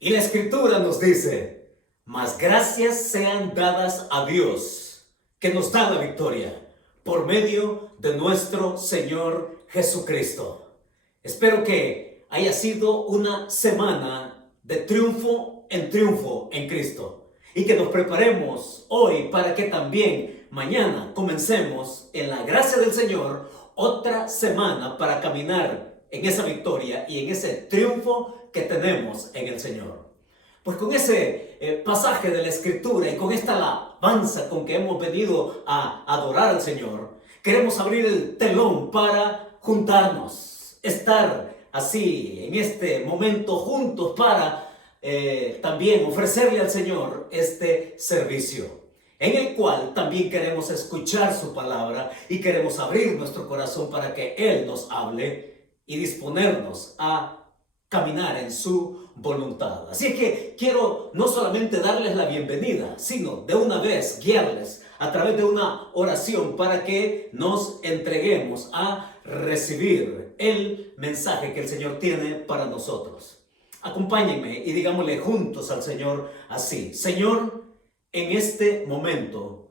Y la Escritura nos dice, mas gracias sean dadas a Dios, que nos da la victoria, por medio de nuestro Señor Jesucristo. Espero que haya sido una semana de triunfo en Cristo. Y que nos preparemos hoy para que también mañana comencemos en la gracia del Señor otra semana para caminar en esa victoria y en ese triunfo que tenemos en el Señor. Pues con ese pasaje de la Escritura y con esta alabanza con que hemos venido a adorar al Señor, queremos abrir el telón para juntarnos, estar así en este momento juntos para también ofrecerle al Señor este servicio, en el cual también queremos escuchar su palabra y queremos abrir nuestro corazón para que Él nos hable y disponernos a caminar en su voluntad. Así que quiero no solamente darles la bienvenida, sino de una vez guiarles a través de una oración para que nos entreguemos a recibir el mensaje que el Señor tiene para nosotros. Acompáñenme y digámosle juntos al Señor así: Señor, en este momento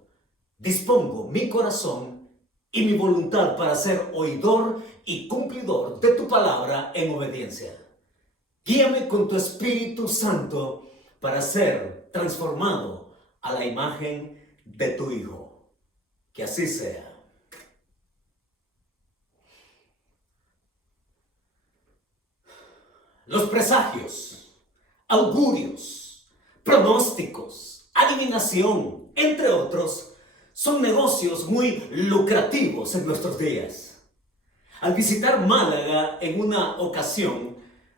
dispongo mi corazón y mi voluntad para ser oidor y cumplidor de tu palabra en obediencia. Guíame con tu Espíritu Santo para ser transformado a la imagen de tu Hijo. Que así sea. Los presagios, augurios, pronósticos, adivinación, entre otros, son negocios muy lucrativos en nuestros días. Al visitar Málaga en una ocasión,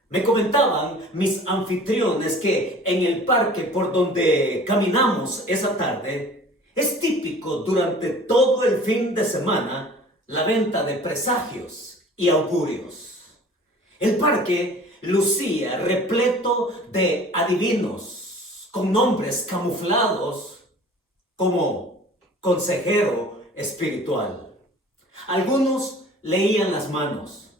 me comentaban mis anfitriones que en el parque por donde caminamos esa tarde, es típico durante todo el fin de semana la venta de presagios y augurios. El parque lucía repleto de adivinos con nombres camuflados como consejero espiritual. Algunos leían las manos,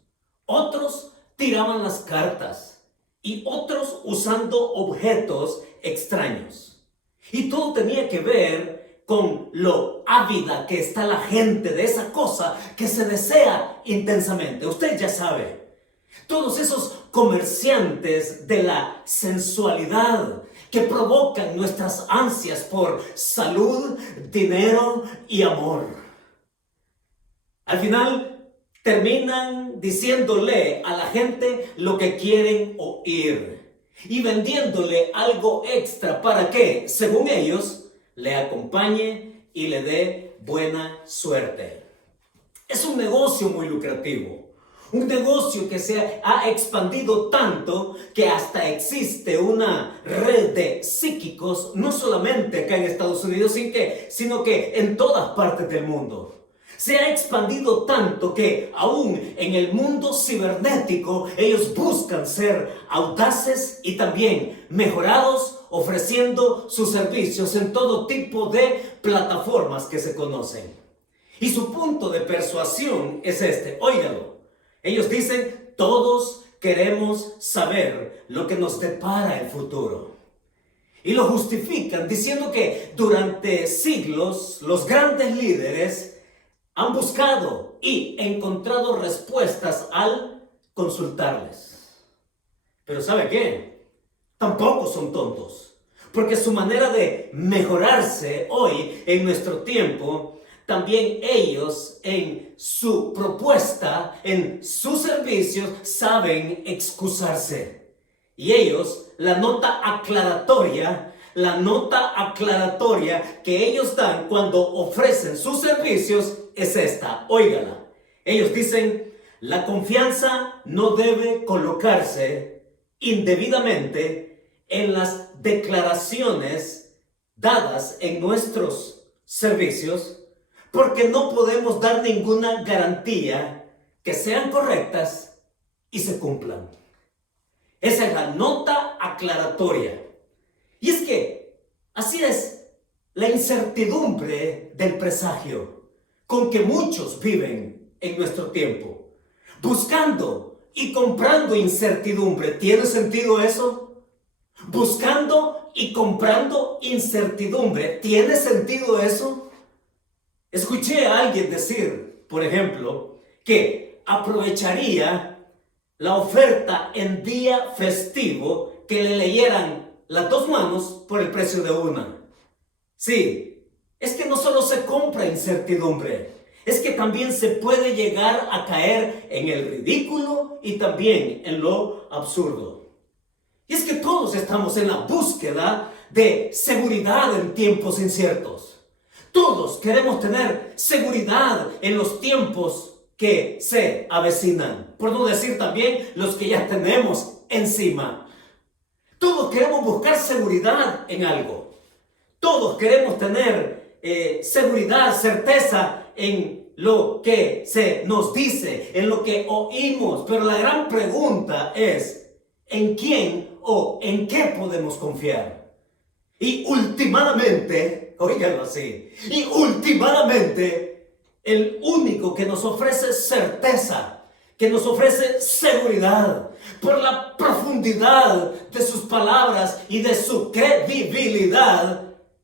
otros tiraban las cartas y otros usando objetos extraños. Y todo tenía que ver con lo ávida que está la gente de esa cosa que se desea intensamente. Usted ya sabe. Todos esos comerciantes de la sensualidad que provocan nuestras ansias por salud, dinero y amor. Al final terminan diciéndole a la gente lo que quieren oír y vendiéndole algo extra para que, según ellos, le acompañe y le dé buena suerte. Es un negocio muy lucrativo. Un negocio que se ha expandido tanto que hasta existe una red de psíquicos, no solamente acá en Estados Unidos, sino que en todas partes del mundo. Se ha expandido tanto que aún en el mundo cibernético ellos buscan ser audaces y también mejorados, ofreciendo sus servicios en todo tipo de plataformas que se conocen. Y su punto de persuasión es este, óigalo. Ellos dicen, todos queremos saber lo que nos depara el futuro. Y lo justifican diciendo que durante siglos los grandes líderes han buscado y encontrado respuestas al consultarles. Pero ¿sabe qué? Tampoco son tontos. Porque su manera de mejorarse hoy en nuestro tiempo, también ellos en su propuesta, en sus servicios, saben excusarse. Y ellos, la nota aclaratoria que ellos dan cuando ofrecen sus servicios es esta, óigala. Ellos dicen, la confianza no debe colocarse indebidamente en las declaraciones dadas en nuestros servicios, porque no podemos dar ninguna garantía que sean correctas y se cumplan. Esa es la nota aclaratoria. Y es que así es la incertidumbre del presagio con que muchos viven en nuestro tiempo, buscando y comprando incertidumbre. ¿Tiene sentido eso? buscando y comprando incertidumbre. ¿Tiene sentido eso? Escuché a alguien decir, por ejemplo, que aprovecharía la oferta en día festivo que le leyeran las dos manos por el precio de una. Sí, es que no solo se compra incertidumbre, es que también se puede llegar a caer en el ridículo y también en lo absurdo. Y es que todos estamos en la búsqueda de seguridad en tiempos inciertos. Todos queremos tener seguridad en los tiempos que se avecinan, por no decir también los que ya tenemos encima. Todos queremos buscar seguridad en algo. Todos queremos tener seguridad, certeza en lo que se nos dice, en lo que oímos. Pero la gran pregunta es, ¿en quién o en qué podemos confiar? Y últimamente, óiganlo así, y últimamente, el único que nos ofrece certeza, que nos ofrece seguridad, por la profundidad de sus palabras y de su credibilidad,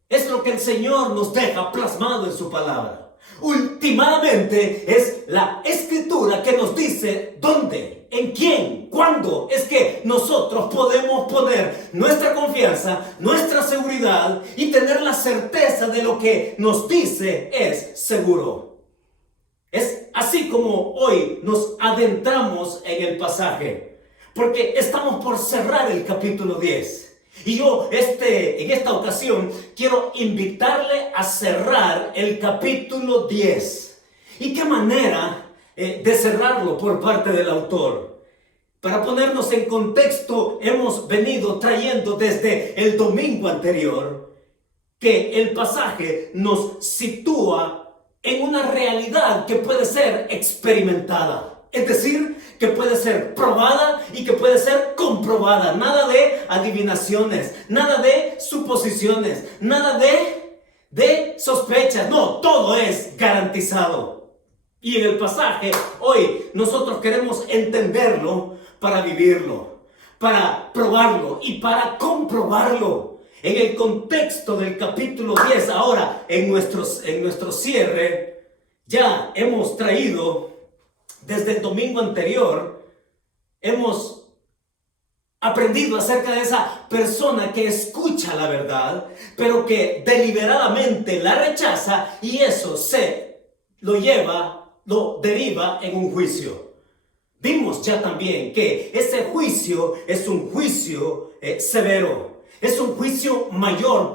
es lo que el Señor nos deja plasmado en su palabra. Últimamente es la Escritura que nos dice dónde, en quién, cuándo es que nosotros podemos poner nuestra confianza, nuestra seguridad y tener la certeza de lo que nos dice es seguro. Es así como hoy nos adentramos en el pasaje, porque estamos por cerrar el capítulo 10. Y yo en esta ocasión quiero invitarle a cerrar el capítulo 10. ¿Y qué manera de cerrarlo por parte del autor? Para ponernos en contexto, hemos venido trayendo desde el domingo anterior que el pasaje nos sitúa en una realidad que puede ser experimentada. Es decir, que puede ser probada y que puede ser comprobada. Nada de adivinaciones, nada de suposiciones, nada de sospechas. No, todo es garantizado. Y en el pasaje hoy nosotros queremos entenderlo para vivirlo, para probarlo y para comprobarlo. En el contexto del capítulo 10, ahora en nuestro cierre, ya hemos traído, desde el domingo anterior, hemos aprendido acerca de esa persona que escucha la verdad, pero que deliberadamente la rechaza y eso lo deriva en un juicio. Vimos ya también que ese juicio es un juicio severo. Es un juicio mayor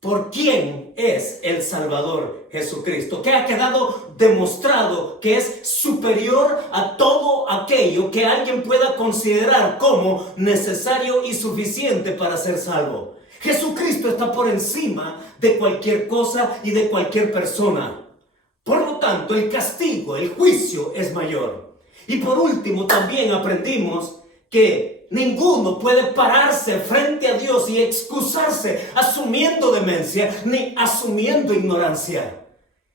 por quién es el Salvador Jesucristo, que ha quedado demostrado que es superior a todo aquello que alguien pueda considerar como necesario y suficiente para ser salvo. Jesucristo está por encima de cualquier cosa y de cualquier persona. Por lo tanto, el castigo, el juicio es mayor. Y por último, también aprendimos que ninguno puede pararse frente a Dios y excusarse asumiendo demencia ni asumiendo ignorancia.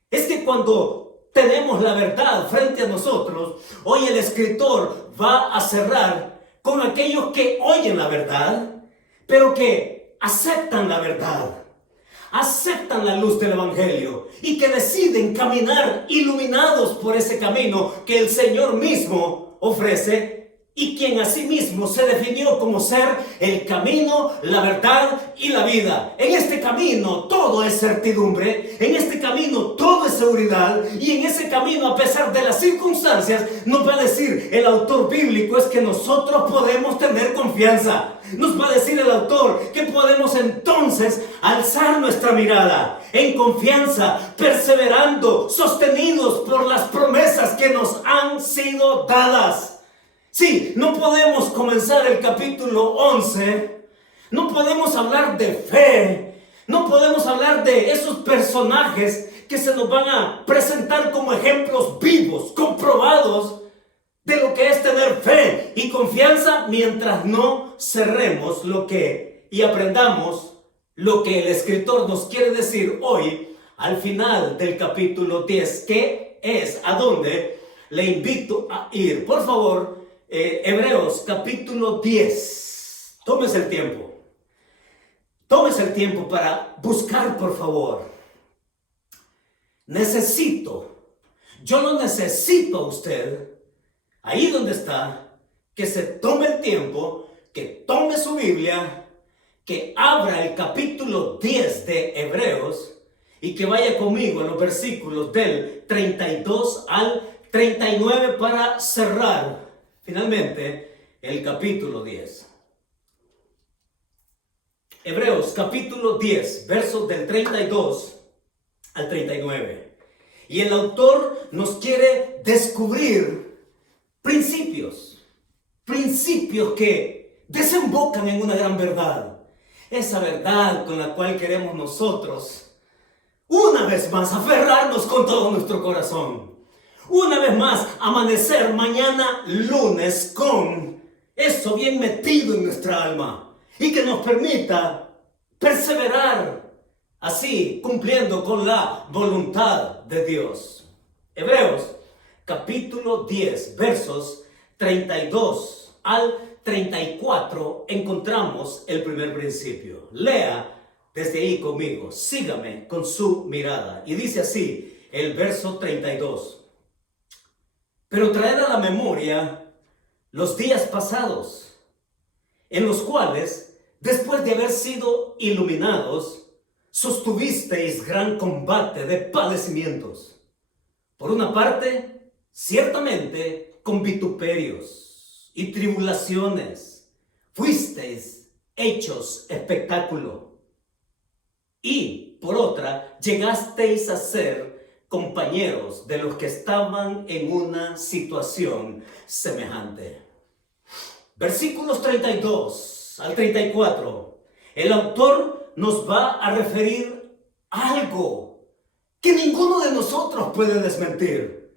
Es que cuando tenemos la verdad frente a nosotros, hoy el escritor va a cerrar con aquellos que oyen la verdad, pero que aceptan la verdad, aceptan la luz del Evangelio y que deciden caminar iluminados por ese camino que el Señor mismo ofrece y quien asimismo se definió como ser el camino, la verdad y la vida. En este camino todo es certidumbre, en este camino todo es seguridad y en ese camino, a pesar de las circunstancias, nos va a decir el autor bíblico es que nosotros podemos tener confianza. Nos va a decir el autor que podemos entonces alzar nuestra mirada en confianza, perseverando, sostenidos por las promesas que nos han sido dadas. Sí, no podemos comenzar el capítulo 11, no podemos hablar de fe, no podemos hablar de esos personajes que se nos van a presentar como ejemplos vivos, comprobados de lo que es tener fe y confianza mientras no cerremos y aprendamos lo que el escritor nos quiere decir hoy al final del capítulo 10, que es a donde le invito a ir. Por favor, Hebreos capítulo 10. Tómese el tiempo. tómese el tiempo para buscar, por favor. Yo lo necesito a usted, ahí donde está, que se tome el tiempo, que tome su Biblia, que abra el capítulo 10 de Hebreos y que vaya conmigo en los versículos del 32 al 39 para cerrar finalmente el capítulo 10. Hebreos capítulo 10, versos del 32 al 39. Y el autor nos quiere descubrir principios que desembocan en una gran verdad. Esa verdad con la cual queremos nosotros, una vez más, aferrarnos con todo nuestro corazón. Una vez más, amanecer mañana lunes con eso bien metido en nuestra alma y que nos permita perseverar así, cumpliendo con la voluntad de Dios. Hebreos capítulo 10, versos 32 al 34, encontramos el primer principio. Lea desde ahí conmigo, sígame con su mirada. Y dice así el verso 32. Pero traed a la memoria los días pasados, en los cuales, después de haber sido iluminados, sostuvisteis gran combate de padecimientos. Por una parte, ciertamente, con vituperios y tribulaciones, fuisteis hechos espectáculo. Y, por otra, llegasteis a ser compañeros de los que estaban en una situación semejante. Versículos 32 al 34. El autor nos va a referir algo que ninguno de nosotros puede desmentir.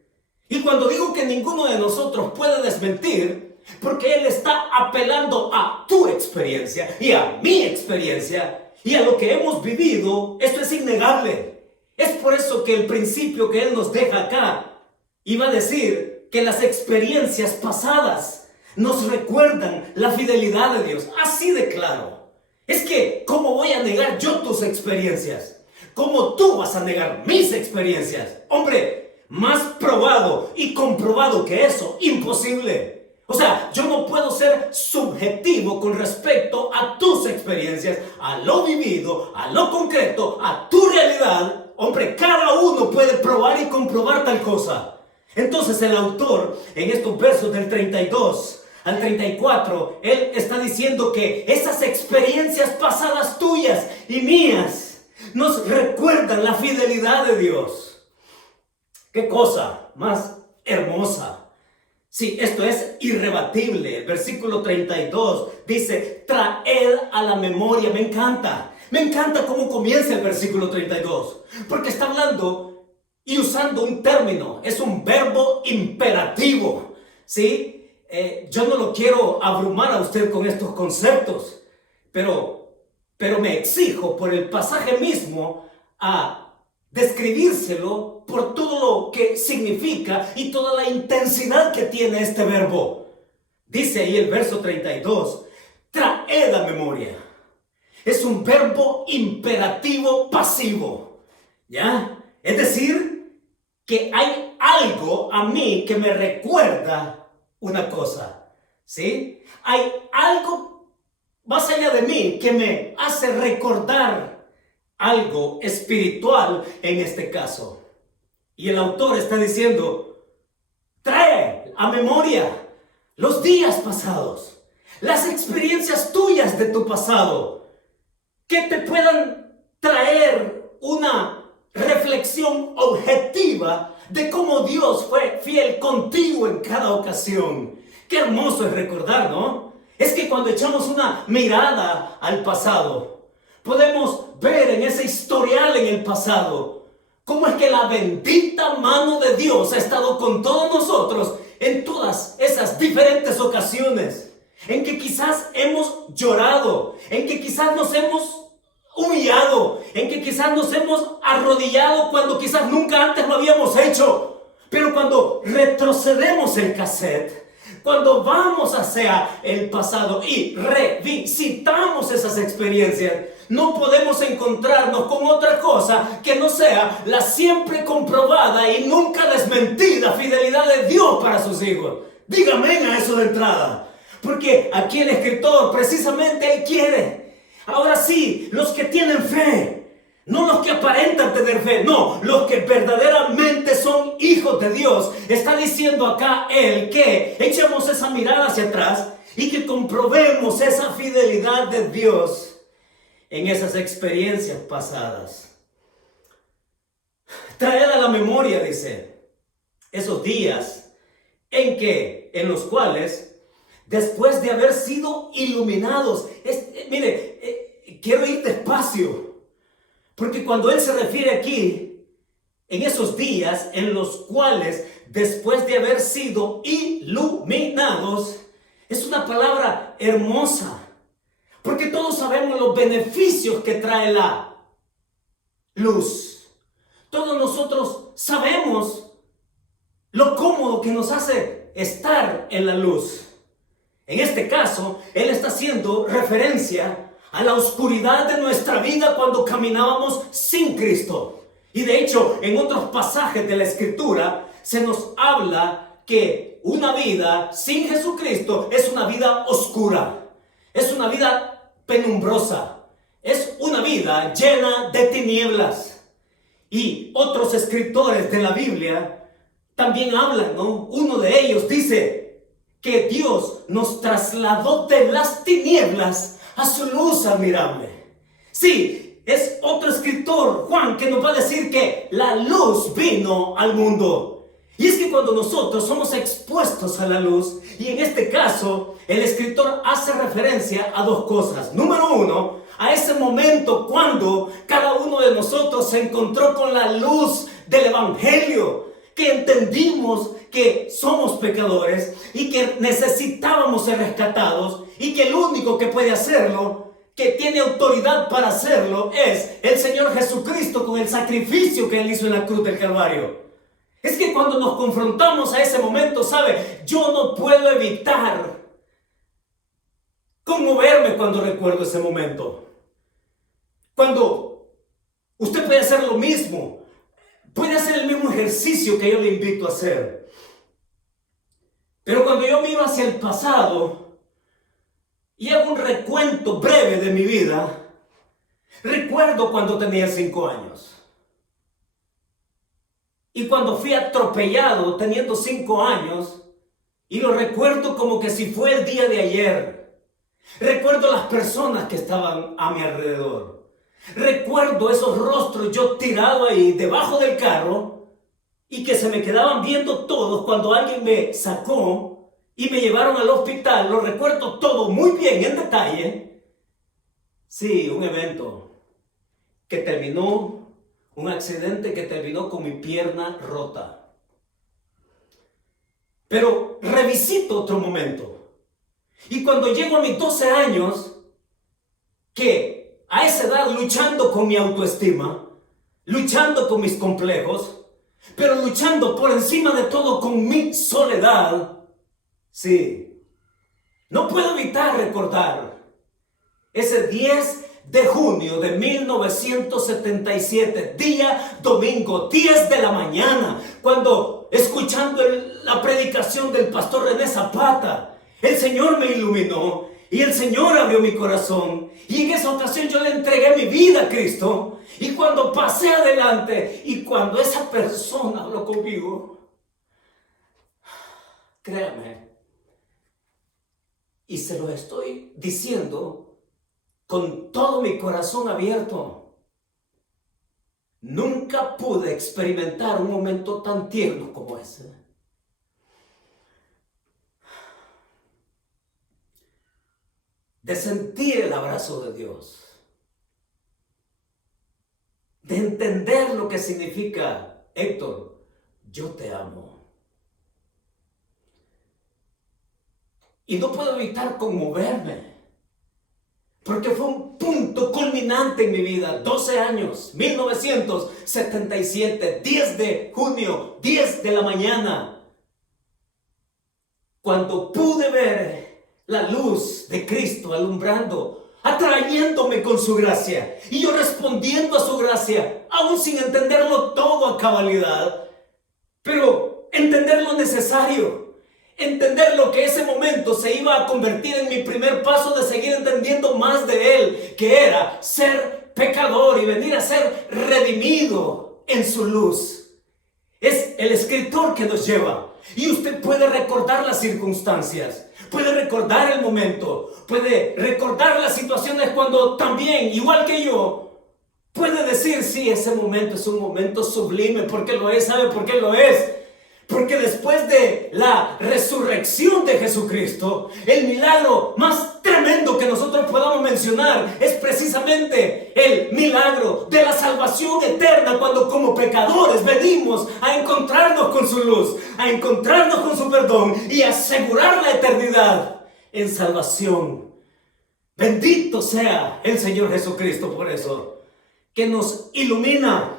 Y cuando digo que ninguno de nosotros puede desmentir, porque él está apelando a tu experiencia y a mi experiencia y a lo que hemos vivido, esto es innegable. Es por eso que el principio que él nos deja acá iba a decir que las experiencias pasadas nos recuerdan la fidelidad de Dios. Así de claro. Es que, ¿cómo voy a negar yo tus experiencias? ¿Cómo tú vas a negar mis experiencias? Hombre, más probado y comprobado que eso, imposible. O sea, yo no puedo ser subjetivo con respecto a tus experiencias, a lo vivido, a lo concreto, a tu realidad. Hombre, cada uno puede probar y comprobar tal cosa. Entonces el autor, en estos versos del 32 al 34, él está diciendo que esas experiencias pasadas tuyas y mías nos recuerdan la fidelidad de Dios. ¡Qué cosa más hermosa! Sí, esto es irrebatible. El versículo 32 dice, traed a la memoria. Me encanta cómo comienza el versículo 32, porque está hablando y usando un término, es un verbo imperativo, ¿sí? Yo no lo quiero abrumar a usted con estos conceptos, pero me exijo por el pasaje mismo a describírselo por todo lo que significa y toda la intensidad que tiene este verbo. Dice ahí el verso 32, traed a memoria. Es un verbo imperativo pasivo, ¿ya? Es decir, que hay algo a mí que me recuerda una cosa, ¿sí? Hay algo más allá de mí que me hace recordar algo espiritual en este caso. Y el autor está diciendo, trae a memoria los días pasados, las experiencias tuyas de tu pasado, que te puedan traer una reflexión objetiva de cómo Dios fue fiel contigo en cada ocasión. Qué hermoso es recordar, ¿no? Es que cuando echamos una mirada al pasado, podemos ver en ese historial en el pasado cómo es que la bendita mano de Dios ha estado con todos nosotros en todas esas diferentes ocasiones, en que quizás hemos llorado, en que quizás nos hemos humillado, en que quizás nos hemos arrodillado cuando quizás nunca antes lo habíamos hecho. Pero cuando retrocedemos el cassette, cuando vamos hacia el pasado y revisitamos esas experiencias, no podemos encontrarnos con otra cosa que no sea la siempre comprobada y nunca desmentida fidelidad de Dios para sus hijos. Dígame a eso de entrada, porque aquí el escritor precisamente él quiere. Ahora sí, los que tienen fe, no los que aparentan tener fe, no, los que verdaderamente son hijos de Dios. Está diciendo acá él que echemos esa mirada hacia atrás y que comprobemos esa fidelidad de Dios en esas experiencias pasadas. Traed a la memoria, dice, esos días en los cuales, después de haber sido iluminados, quiero ir despacio. Porque cuando él se refiere aquí, en esos días en los cuales, después de haber sido iluminados, es una palabra hermosa. Porque todos sabemos los beneficios que trae la luz. Todos nosotros sabemos lo cómodo que nos hace estar en la luz. En este caso, él está haciendo referencia a la oscuridad de nuestra vida cuando caminábamos sin Cristo. Y de hecho, en otros pasajes de la Escritura se nos habla que una vida sin Jesucristo es una vida oscura, es una vida penumbrosa, es una vida llena de tinieblas. Y otros escritores de la Biblia también hablan, ¿no? Uno de ellos dice que Dios nos trasladó de las tinieblas a su luz admirable. Sí, es otro escritor, Juan, que nos va a decir que la luz vino al mundo. Y es que cuando nosotros somos expuestos a la luz, y en este caso, el escritor hace referencia a dos cosas. Número uno, a ese momento cuando cada uno de nosotros se encontró con la luz del Evangelio, que entendimos que somos pecadores y que necesitábamos ser rescatados y que el único que puede hacerlo, que tiene autoridad para hacerlo, es el Señor Jesucristo con el sacrificio que Él hizo en la cruz del Calvario. Es que cuando nos confrontamos a ese momento, ¿sabe? Yo no puedo evitar conmoverme cuando recuerdo ese momento. Cuando usted puede hacer lo mismo, puede hacer el mismo ejercicio que yo le invito a hacer. Pero cuando yo miro hacia el pasado y hago un recuento breve de mi vida, recuerdo cuando tenía 5 años. Y cuando fui atropellado teniendo 5 años, y lo recuerdo como que si fue el día de ayer. Recuerdo las personas que estaban a mi alrededor. Recuerdo esos rostros yo tirado ahí debajo del carro y que se me quedaban viendo todos cuando alguien me sacó y me llevaron al hospital. Lo recuerdo todo muy bien en detalle. Sí, un evento que terminó, un accidente que terminó con mi pierna rota. Pero revisito otro momento. Y cuando llego a mis 12 años, que a esa edad luchando con mi autoestima, luchando con mis complejos, pero luchando por encima de todo con mi soledad, sí, no puedo evitar recordar ese 10 de junio de 1977, día domingo, 10 de la mañana, cuando escuchando la predicación del pastor René Zapata, el Señor me iluminó y el Señor abrió mi corazón. Y en esa ocasión yo le entregué mi vida a Cristo. Y cuando pasé adelante y cuando esa persona habló conmigo, créame, y se lo estoy diciendo con todo mi corazón abierto, nunca pude experimentar un momento tan tierno como ese. De sentir el abrazo de Dios, de entender lo que significa, Héctor, yo te amo. Y no puedo evitar conmoverme, porque fue un punto culminante en mi vida. 12 años, 1977, 10 de junio, 10 de la mañana, cuando pude ver la luz de Cristo alumbrando atrayéndome con su gracia, y yo respondiendo a su gracia, aún sin entenderlo todo a cabalidad, pero entender lo necesario, entender lo que ese momento se iba a convertir en mi primer paso de seguir entendiendo más de Él, que era ser pecador y venir a ser redimido en su luz. Es el escritor que nos lleva, y usted puede recordar las circunstancias, puede recordar el momento, puede recordar las situaciones cuando también, igual que yo, puede decir, sí, ese momento es un momento sublime, porque lo es. ¿Sabe por qué lo es? Porque después de la resurrección de Jesucristo, el milagro más tremendo que nosotros podamos mencionar es precisamente el milagro de la salvación eterna, cuando como pecadores venimos a encontrarnos con su luz, a encontrarnos con su perdón y asegurar la eternidad en salvación. Bendito sea el Señor Jesucristo por eso, que nos ilumina.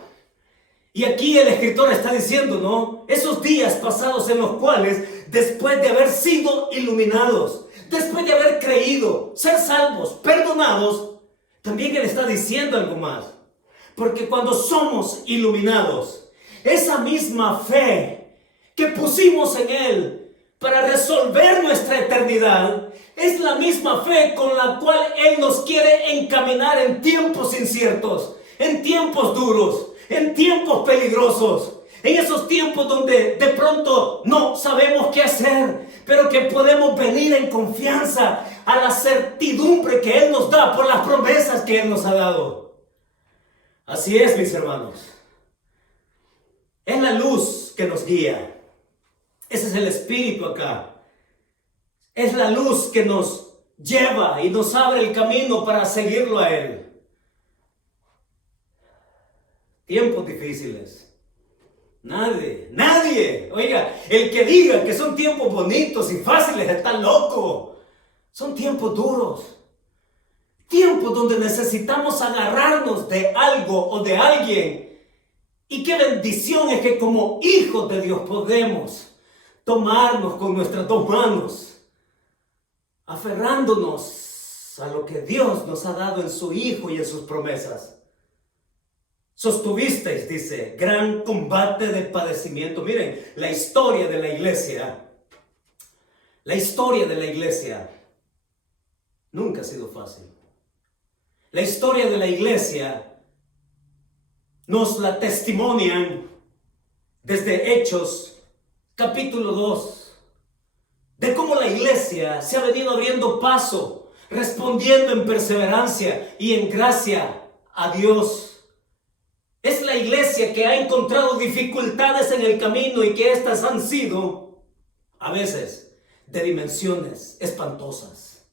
Y aquí el escritor está diciendo, ¿no? Esos días pasados en los cuales, después de haber sido iluminados, después de haber creído, ser salvos, perdonados, también él está diciendo algo más. Porque cuando somos iluminados, esa misma fe que pusimos en Él para resolver nuestra eternidad, es la misma fe con la cual Él nos quiere encaminar en tiempos inciertos, en tiempos duros, en tiempos peligrosos, en esos tiempos donde de pronto no sabemos qué hacer, pero que podemos venir en confianza a la certidumbre que Él nos da por las promesas que Él nos ha dado. Así es, mis hermanos. Es la luz que nos guía. Ese es el Espíritu acá. Es la luz que nos lleva y nos abre el camino para seguirlo a Él. Tiempos difíciles. Nadie, oiga, el que diga que son tiempos bonitos y fáciles está loco. Son tiempos duros. Tiempos donde necesitamos agarrarnos de algo o de alguien. Y qué bendición es que como hijos de Dios podemos tomarnos con nuestras dos manos, aferrándonos a lo que Dios nos ha dado en su Hijo y en sus promesas. Sostuvisteis, dice, gran combate de padecimiento. Miren, la historia de la iglesia nunca ha sido fácil. La historia de la iglesia nos la testimonian desde Hechos, capítulo 2, de cómo la iglesia se ha venido abriendo paso, respondiendo en perseverancia y en gracia a Dios. Es la iglesia que ha encontrado dificultades en el camino y que éstas han sido, a veces, de dimensiones espantosas.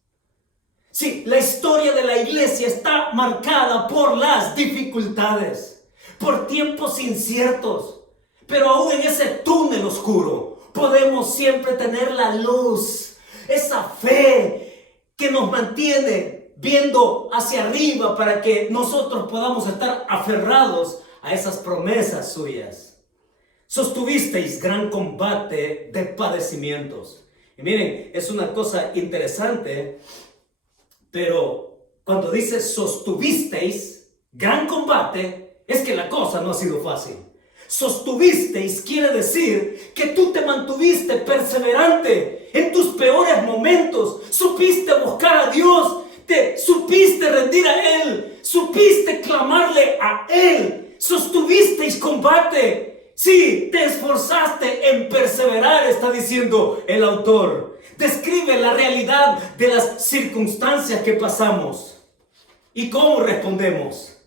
Sí, la historia de la iglesia está marcada por las dificultades, por tiempos inciertos, pero aún en ese túnel oscuro podemos siempre tener la luz, esa fe que nos mantiene viendo hacia arriba para que nosotros podamos estar aferrados a esas promesas suyas. Sostuvisteis gran combate de padecimientos. Y miren, es una cosa interesante, pero cuando dice sostuvisteis gran combate, es que la cosa no ha sido fácil. Sostuvisteis quiere decir que tú te mantuviste perseverante en tus peores momentos, supiste buscar a Dios, te supiste rendir a Él, supiste clamarle a Él, sostuvisteis combate. Sí, te esforzaste en perseverar, está diciendo el autor. Describe la realidad de las circunstancias que pasamos y cómo respondemos.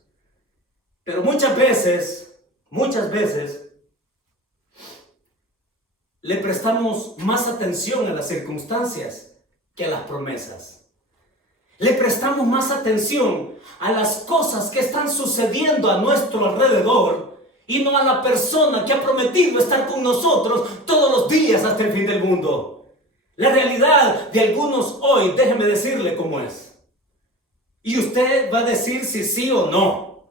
Pero muchas veces, le prestamos más atención a las circunstancias que a las promesas. Le prestamos más atención a las cosas que están sucediendo a nuestro alrededor y no a la persona que ha prometido estar con nosotros todos los días hasta el fin del mundo. La realidad de algunos hoy, déjeme decirle cómo es. Y usted va a decir si sí o no.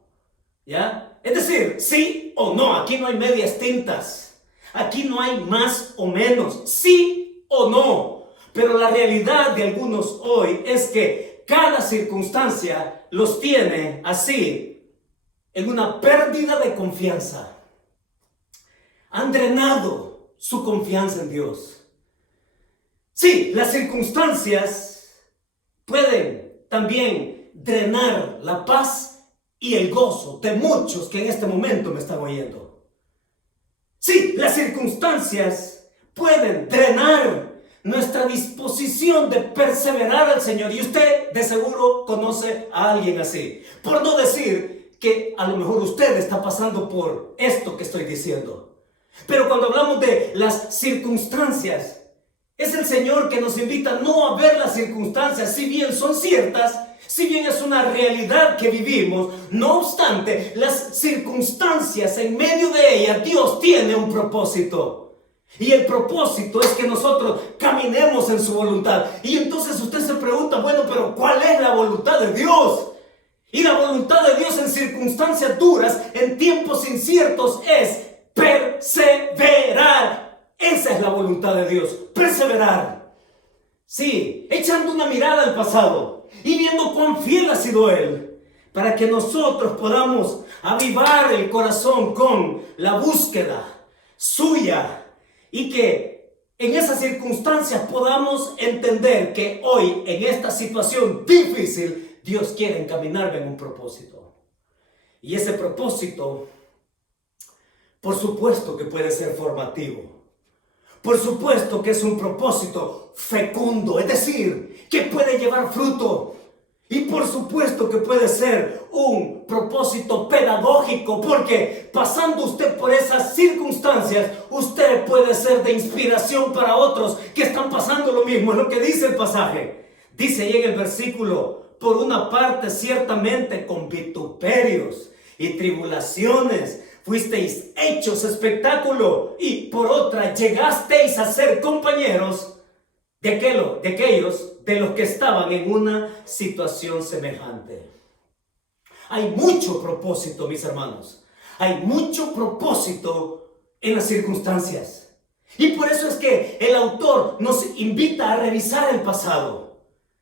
¿Ya? Es decir, sí o no. Aquí no hay medias tintas. Aquí no hay más o menos. Sí o no. Pero la realidad de algunos hoy es que cada circunstancia los tiene así en una pérdida de confianza. Han drenado su confianza en Dios. Sí, las circunstancias pueden también drenar la paz y el gozo de muchos que en este momento me están oyendo. Sí, las circunstancias pueden drenar nuestra disposición de perseverar al Señor. Y usted de seguro conoce a alguien así. Por no decir que a lo mejor usted está pasando por esto que estoy diciendo. Pero cuando hablamos de las circunstancias, es el Señor que nos invita no a ver las circunstancias, si bien son ciertas, si bien es una realidad que vivimos. No obstante, las circunstancias, en medio de ellas, Dios tiene un propósito. Y el propósito es que nosotros caminemos en su voluntad. Y entonces usted se pregunta, bueno, pero ¿cuál es la voluntad de Dios? Y la voluntad de Dios en circunstancias duras, en tiempos inciertos, es perseverar. Esa es la voluntad de Dios, perseverar. Sí, echando una mirada al pasado y viendo cuán fiel ha sido Él, para que nosotros podamos avivar el corazón con la búsqueda suya y que en esas circunstancias podamos entender que hoy, en esta situación difícil, Dios quiere encaminarme en un propósito. Y ese propósito, por supuesto que puede ser formativo. Por supuesto que es un propósito fecundo, es decir, que puede llevar fruto. Y por supuesto que puede ser un propósito pedagógico, porque pasando usted por esas circunstancias, usted puede ser de inspiración para otros que están pasando lo mismo. Es lo que dice el pasaje. Dice ahí en el versículo, por una parte ciertamente con vituperios y tribulaciones fuisteis hechos espectáculo, y por otra llegasteis a ser compañeros de aquellos de los que estaban en una situación semejante. Hay mucho propósito, mis hermanos. Hay mucho propósito en las circunstancias. Y por eso es que el autor nos invita a revisar el pasado.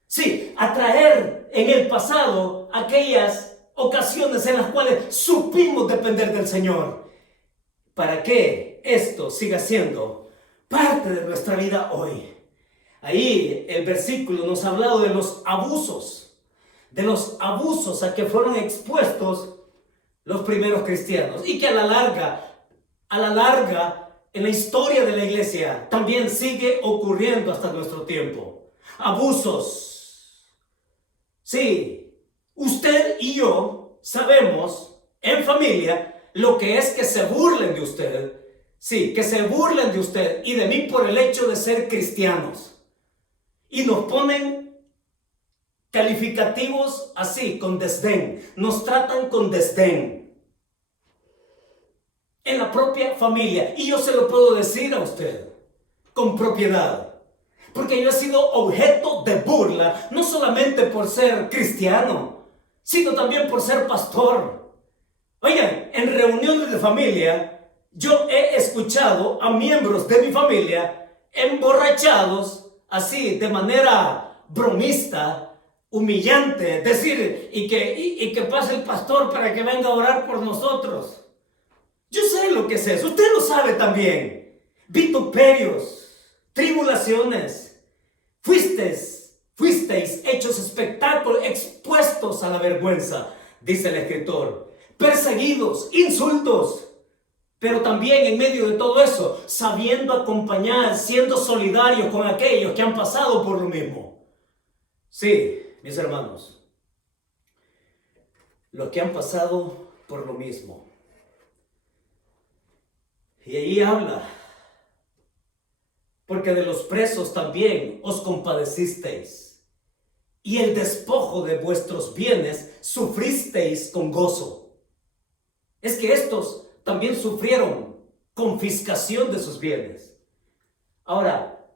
Sí, a traer en el pasado aquellas ocasiones en las cuales supimos depender del Señor, para que esto siga siendo parte de nuestra vida hoy. Ahí el versículo nos ha hablado de los abusos a que fueron expuestos los primeros cristianos, y que a la larga en la historia de la iglesia también sigue ocurriendo hasta nuestro tiempo. Abusos. Sí. Usted y yo sabemos en familia lo que es que se burlen de usted. Sí, que se burlen de usted y de mí por el hecho de ser cristianos. Y nos ponen calificativos así, con desdén. Nos tratan con desdén. En la propia familia. Y yo se lo puedo decir a usted con propiedad. Porque yo he sido objeto de burla, no solamente por ser cristiano, sino también por ser pastor. Oigan, en reuniones de familia, yo he escuchado a miembros de mi familia emborrachados, así, de manera bromista, humillante, decir, y que pase el pastor para que venga a orar por nosotros. Yo sé lo que es eso, usted lo sabe también. Vituperios, tribulaciones, fuisteis hechos espectáculo, expuestos a la vergüenza, dice el escritor, perseguidos, insultos, pero también en medio de todo eso, sabiendo acompañar, siendo solidarios con aquellos que han pasado por lo mismo. Sí, mis hermanos, los que han pasado por lo mismo. Y ahí habla, porque de los presos también os compadecisteis, y el despojo de vuestros bienes sufristeis con gozo. Es que estos también sufrieron confiscación de sus bienes. Ahora,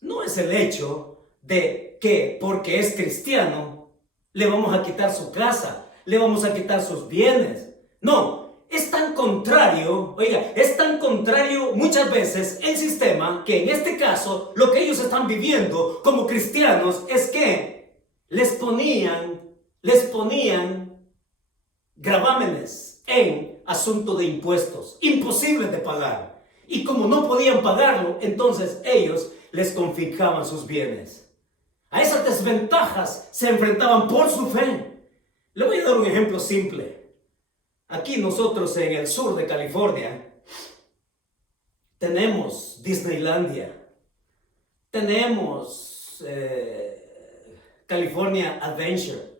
no es el hecho de que porque es cristiano le vamos a quitar su casa, le vamos a quitar sus bienes. No. Es tan contrario, oiga, es tan contrario muchas veces el sistema, que en este caso lo que ellos están viviendo como cristianos es que les ponían gravámenes en asunto de impuestos, imposibles de pagar. Y como no podían pagarlo, entonces ellos les confiscaban sus bienes. A esas desventajas se enfrentaban por su fe. Le voy a dar un ejemplo simple. Aquí nosotros en el sur de California tenemos Disneylandia, tenemos California Adventure,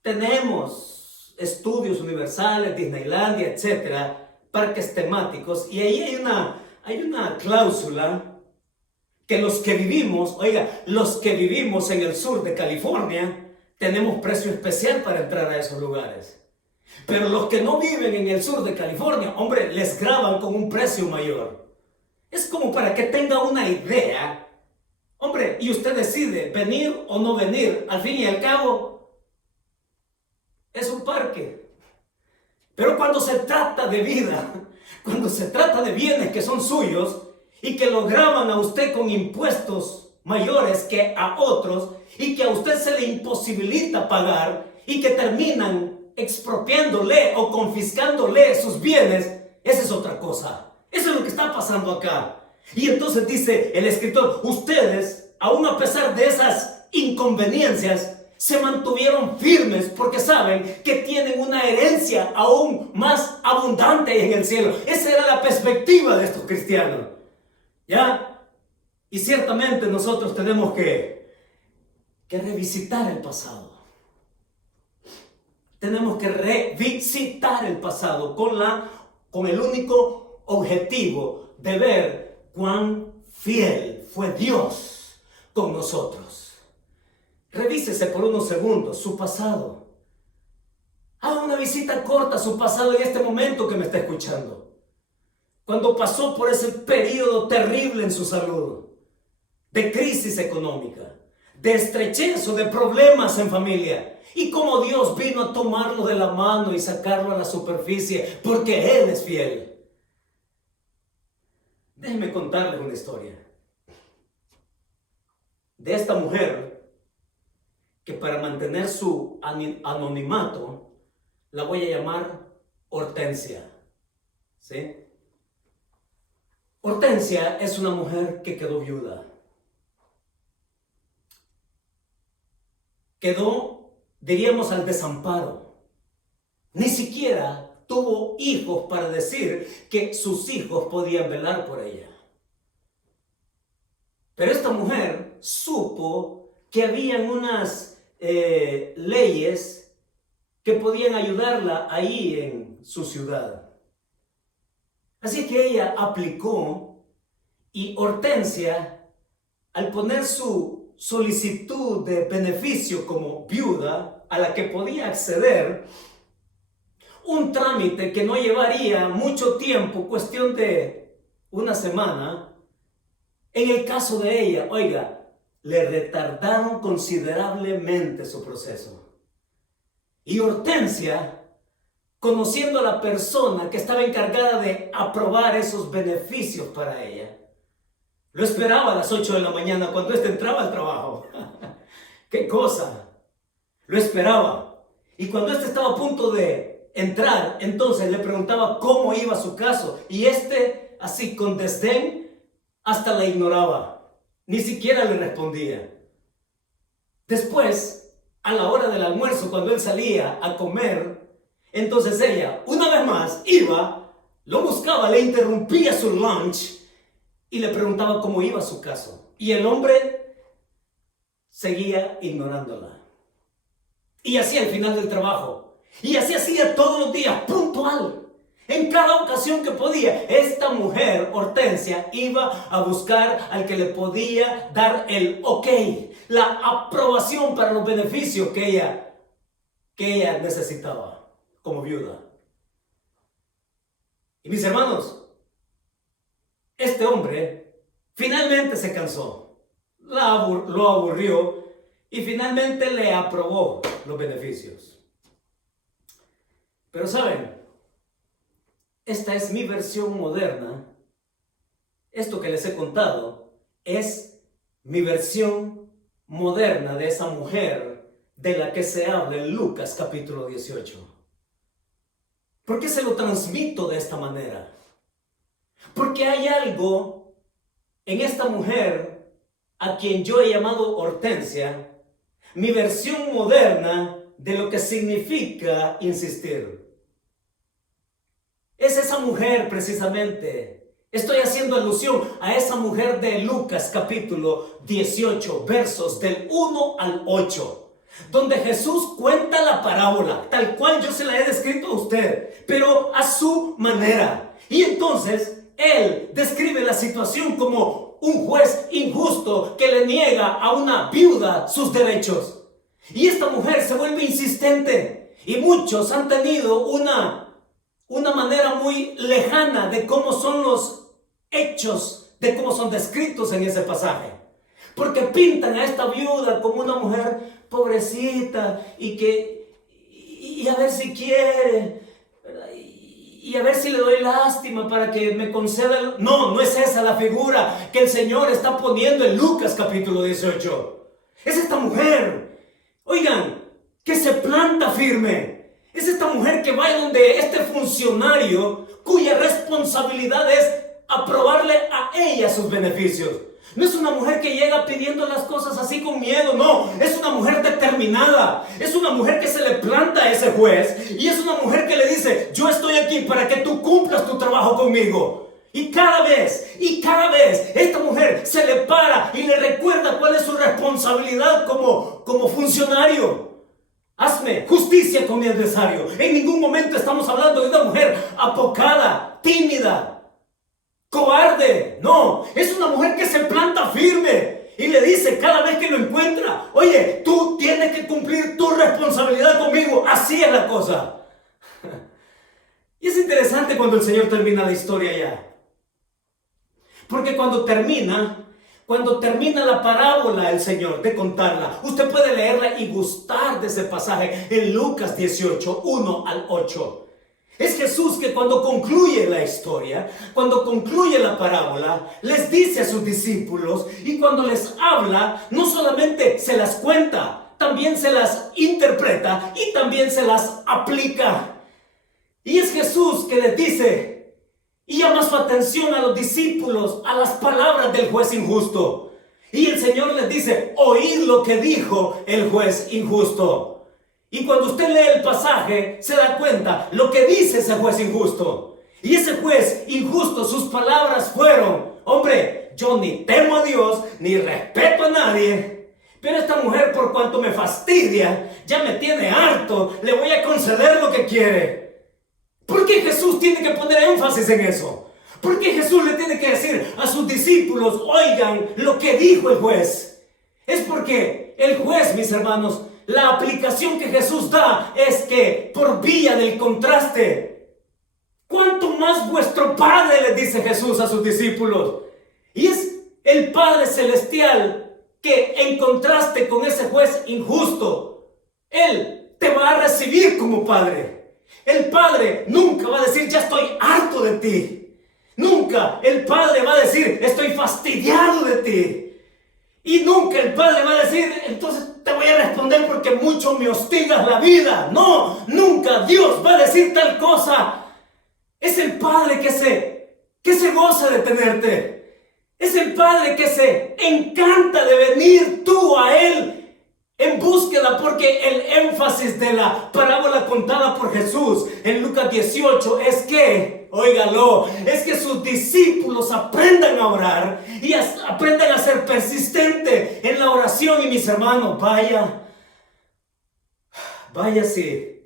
tenemos estudios universales, Disneylandia, etcétera, parques temáticos, y ahí hay una cláusula que los que vivimos en el sur de California, tenemos precio especial para entrar a esos lugares. Pero los que no viven en el sur de California, hombre, les graban con un precio mayor. Es como para que tenga una idea. Hombre, y usted decide venir o no venir. Al fin y al cabo, es un parque. Pero cuando se trata de vida, cuando se trata de bienes que son suyos y que lo graban a usted con impuestos mayores que a otros y que a usted se le imposibilita pagar y que terminan expropiándole o confiscándole sus bienes, esa es otra cosa. Eso es lo que está pasando acá. Y entonces dice el escritor, ustedes, aún a pesar de esas inconveniencias, se mantuvieron firmes porque saben que tienen una herencia aún más abundante en el cielo. Esa era la perspectiva de estos cristianos. ¿Ya? Y ciertamente nosotros tenemos que revisitar el pasado. Tenemos que revisitar el pasado con el único objetivo de ver cuán fiel fue Dios con nosotros. Revísese por unos segundos su pasado. Haga una visita corta a su pasado en este momento que me está escuchando. Cuando pasó por ese periodo terrible en su salud, de crisis económica, de estrechez o de problemas en familia, y cómo Dios vino a tomarlo de la mano y sacarlo a la superficie, porque Él es fiel. Déjenme contarles una historia de esta mujer que para mantener su anonimato la voy a llamar Hortensia. ¿Sí? Hortensia es una mujer que quedó viuda. Quedó, diríamos, al desamparo. Ni siquiera tuvo hijos para decir que sus hijos podían velar por ella. Pero esta mujer supo que habían unas leyes que podían ayudarla ahí en su ciudad. Así que ella aplicó, y Hortensia, al poner su solicitud de beneficio como viuda a la que podía acceder, un trámite que no llevaría mucho tiempo, cuestión de una semana, en el caso de ella, oiga, le retardaron considerablemente su proceso. Y Hortensia, conociendo a la persona que estaba encargada de aprobar esos beneficios para ella, lo esperaba a las 8 de la mañana cuando éste entraba al trabajo. ¡Qué cosa! Lo esperaba. Y cuando éste estaba a punto de entrar, entonces le preguntaba cómo iba su caso. Y éste, así con desdén, hasta la ignoraba. Ni siquiera le respondía. Después, a la hora del almuerzo, cuando él salía a comer, entonces ella, una vez más, iba, lo buscaba, le interrumpía su lunch y le preguntaba cómo iba su caso. Y el hombre seguía ignorándola. Y así al final del trabajo. Y así hacía todos los días, puntual. En cada ocasión que podía, esta mujer, Hortensia, iba a buscar al que le podía dar el ok, la aprobación para los beneficios que ella necesitaba como viuda. Y mis hermanos, este hombre finalmente se cansó, lo aburrió y finalmente le aprobó los beneficios. Pero ¿saben? Esta es mi versión moderna. Esto que les he contado es mi versión moderna de esa mujer de la que se habla en Lucas capítulo 18. ¿Por qué se lo transmito de esta manera? Porque hay algo en esta mujer a quien yo he llamado Hortensia, mi versión moderna de lo que significa insistir. Es esa mujer precisamente. Estoy haciendo alusión a esa mujer de Lucas capítulo 18, versos del 1 al 8, donde Jesús cuenta la parábola, tal cual yo se la he descrito a usted, pero a su manera. Y entonces Él describe la situación como un juez injusto que le niega a una viuda sus derechos. Y esta mujer se vuelve insistente. Y muchos han tenido una manera muy lejana de cómo son los hechos, de cómo son descritos en ese pasaje. Porque pintan a esta viuda como una mujer pobrecita y a ver si quiere, y a ver si le doy lástima para que me conceda. No, no es esa la figura que el Señor está poniendo en Lucas capítulo 18. Es esta mujer, oigan, que se planta firme. Es esta mujer que va donde este funcionario cuya responsabilidad es aprobarle a ella sus beneficios. No es una mujer que llega pidiendo las cosas así con miedo, no. Es una mujer determinada. Es una mujer que se le planta a ese juez. Y es una mujer que le dice, yo estoy aquí para que tú cumplas tu trabajo conmigo. Y cada vez, esta mujer se le para y le recuerda cuál es su responsabilidad como funcionario. Hazme justicia con mi adversario. En ningún momento estamos hablando de una mujer apocada, tímida, cobarde. No, es una mujer que se planta firme y le dice cada vez que lo encuentra, oye, tú tienes que cumplir tu responsabilidad conmigo. Así es la cosa. Y es interesante cuando el Señor termina la historia ya. Porque cuando termina la parábola el Señor de contarla, usted puede leerla y gustar de ese pasaje en Lucas 18, 1 al 8. Es Jesús que cuando concluye la historia, cuando concluye la parábola, les dice a sus discípulos, y cuando les habla, no solamente se las cuenta, también se las interpreta y también se las aplica. Y es Jesús que les dice y llama su atención a los discípulos a las palabras del juez injusto. Y el Señor les dice, oíd lo que dijo el juez injusto. Y cuando usted lee el pasaje, se da cuenta lo que dice ese juez injusto. Y ese juez injusto, sus palabras fueron, hombre, yo ni temo a Dios, ni respeto a nadie, pero esta mujer, por cuanto me fastidia, ya me tiene harto, le voy a conceder lo que quiere. ¿Por qué Jesús tiene que poner énfasis en eso? ¿Por qué Jesús le tiene que decir a sus discípulos, oigan lo que dijo el juez? Es porque el juez, mis hermanos, la aplicación que Jesús da es que por vía del contraste, ¿cuánto más vuestro Padre, les dice Jesús a sus discípulos? Y es el Padre Celestial que en contraste con ese juez injusto, Él te va a recibir como Padre. El Padre nunca va a decir, ya estoy harto de ti. Nunca el Padre va a decir, estoy fastidiado de ti. Y nunca el Padre va a decir, entonces te voy a responder porque mucho me hostigas la vida. No, nunca Dios va a decir tal cosa. Es el Padre que se goza de tenerte. Es el Padre que se encanta de venir tú a Él en búsqueda, porque el énfasis de la parábola contada por Jesús en Lucas 18 es que, óigalo, es que sus discípulos aprendan a orar y aprendan a ser persistentes en la oración. Y mis hermanos, vaya si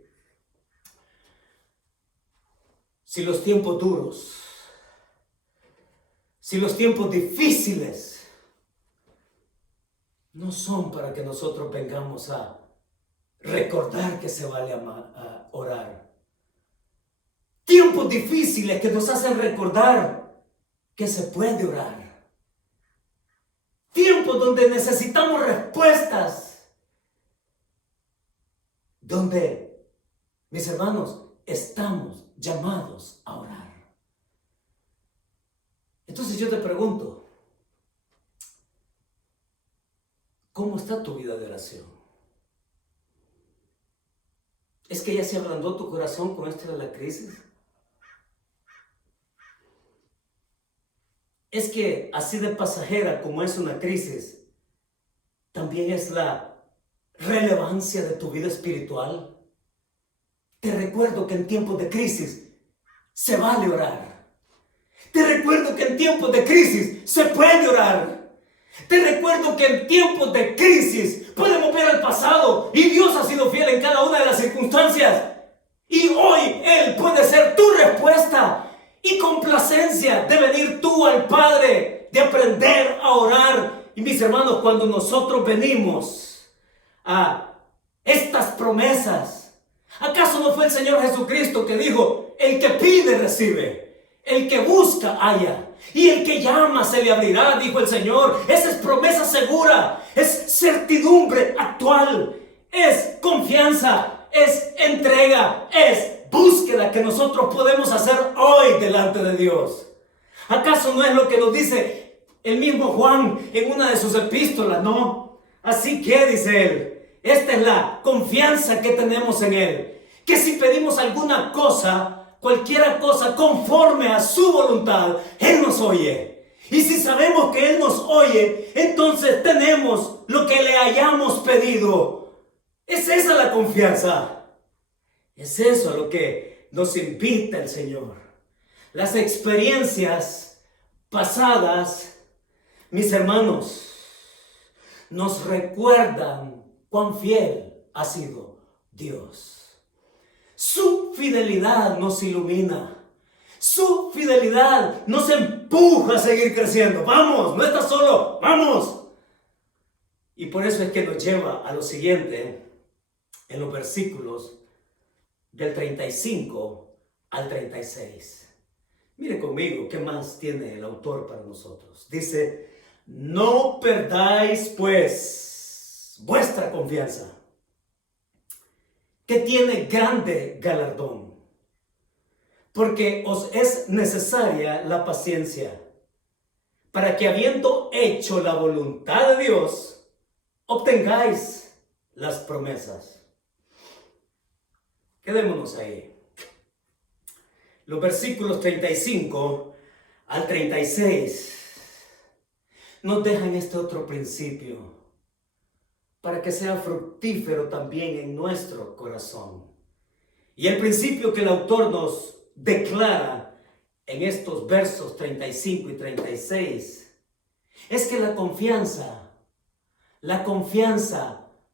los tiempos duros, si los tiempos difíciles no son para que nosotros vengamos a recordar que se vale a orar. Tiempos difíciles que nos hacen recordar que se puede orar. Tiempos donde necesitamos respuestas. Donde, mis hermanos, estamos llamados a orar. Entonces yo te pregunto, ¿cómo está tu vida de oración? Es que ya se ablandó tu corazón con esto de la crisis. Es que así de pasajera como es una crisis, también es la relevancia de tu vida espiritual. Te recuerdo que en tiempos de crisis se vale orar. Te recuerdo que en tiempos de crisis se puede orar. Te recuerdo que en tiempos de crisis podemos ver al pasado y Dios ha sido fiel en cada una de las circunstancias. Y hoy Él puede ser tu respuesta y complacencia de venir tú al Padre, de aprender a orar. Y mis hermanos, cuando nosotros venimos a estas promesas, ¿acaso no fue el Señor Jesucristo que dijo: el que pide recibe, el que busca halla, y el que llama se le abrirá? Dijo el Señor. Esa es promesa segura, es certidumbre actual, es confianza, es entrega, es búsqueda que nosotros podemos hacer hoy delante de Dios. ¿Acaso no es lo que nos dice el mismo Juan en una de sus epístolas? No. Así que, dice él, esta es la confianza que tenemos en Él, que si pedimos alguna cosa, cualquiera cosa conforme a su voluntad, Él nos oye. Y si sabemos que Él nos oye, entonces tenemos lo que le hayamos pedido. Es esa la confianza. Es eso a lo que nos invita el Señor. Las experiencias pasadas, mis hermanos, nos recuerdan cuán fiel ha sido Dios. Su fidelidad nos ilumina. Su fidelidad nos empuja a seguir creciendo. Vamos, no estás solo, vamos. Y por eso es que nos lleva a lo siguiente, en los versículos del 35 al 36. Mire conmigo qué más tiene el autor para nosotros. Dice: no perdáis pues vuestra confianza, que tiene grande galardón, porque os es necesaria la paciencia, para que habiendo hecho la voluntad de Dios, obtengáis las promesas. Quedémonos ahí. Los versículos 35 al 36 nos dejan este otro principio para que sea fructífero también en nuestro corazón. Y el principio que el autor nos declara en estos versos 35 y 36 es que la confianza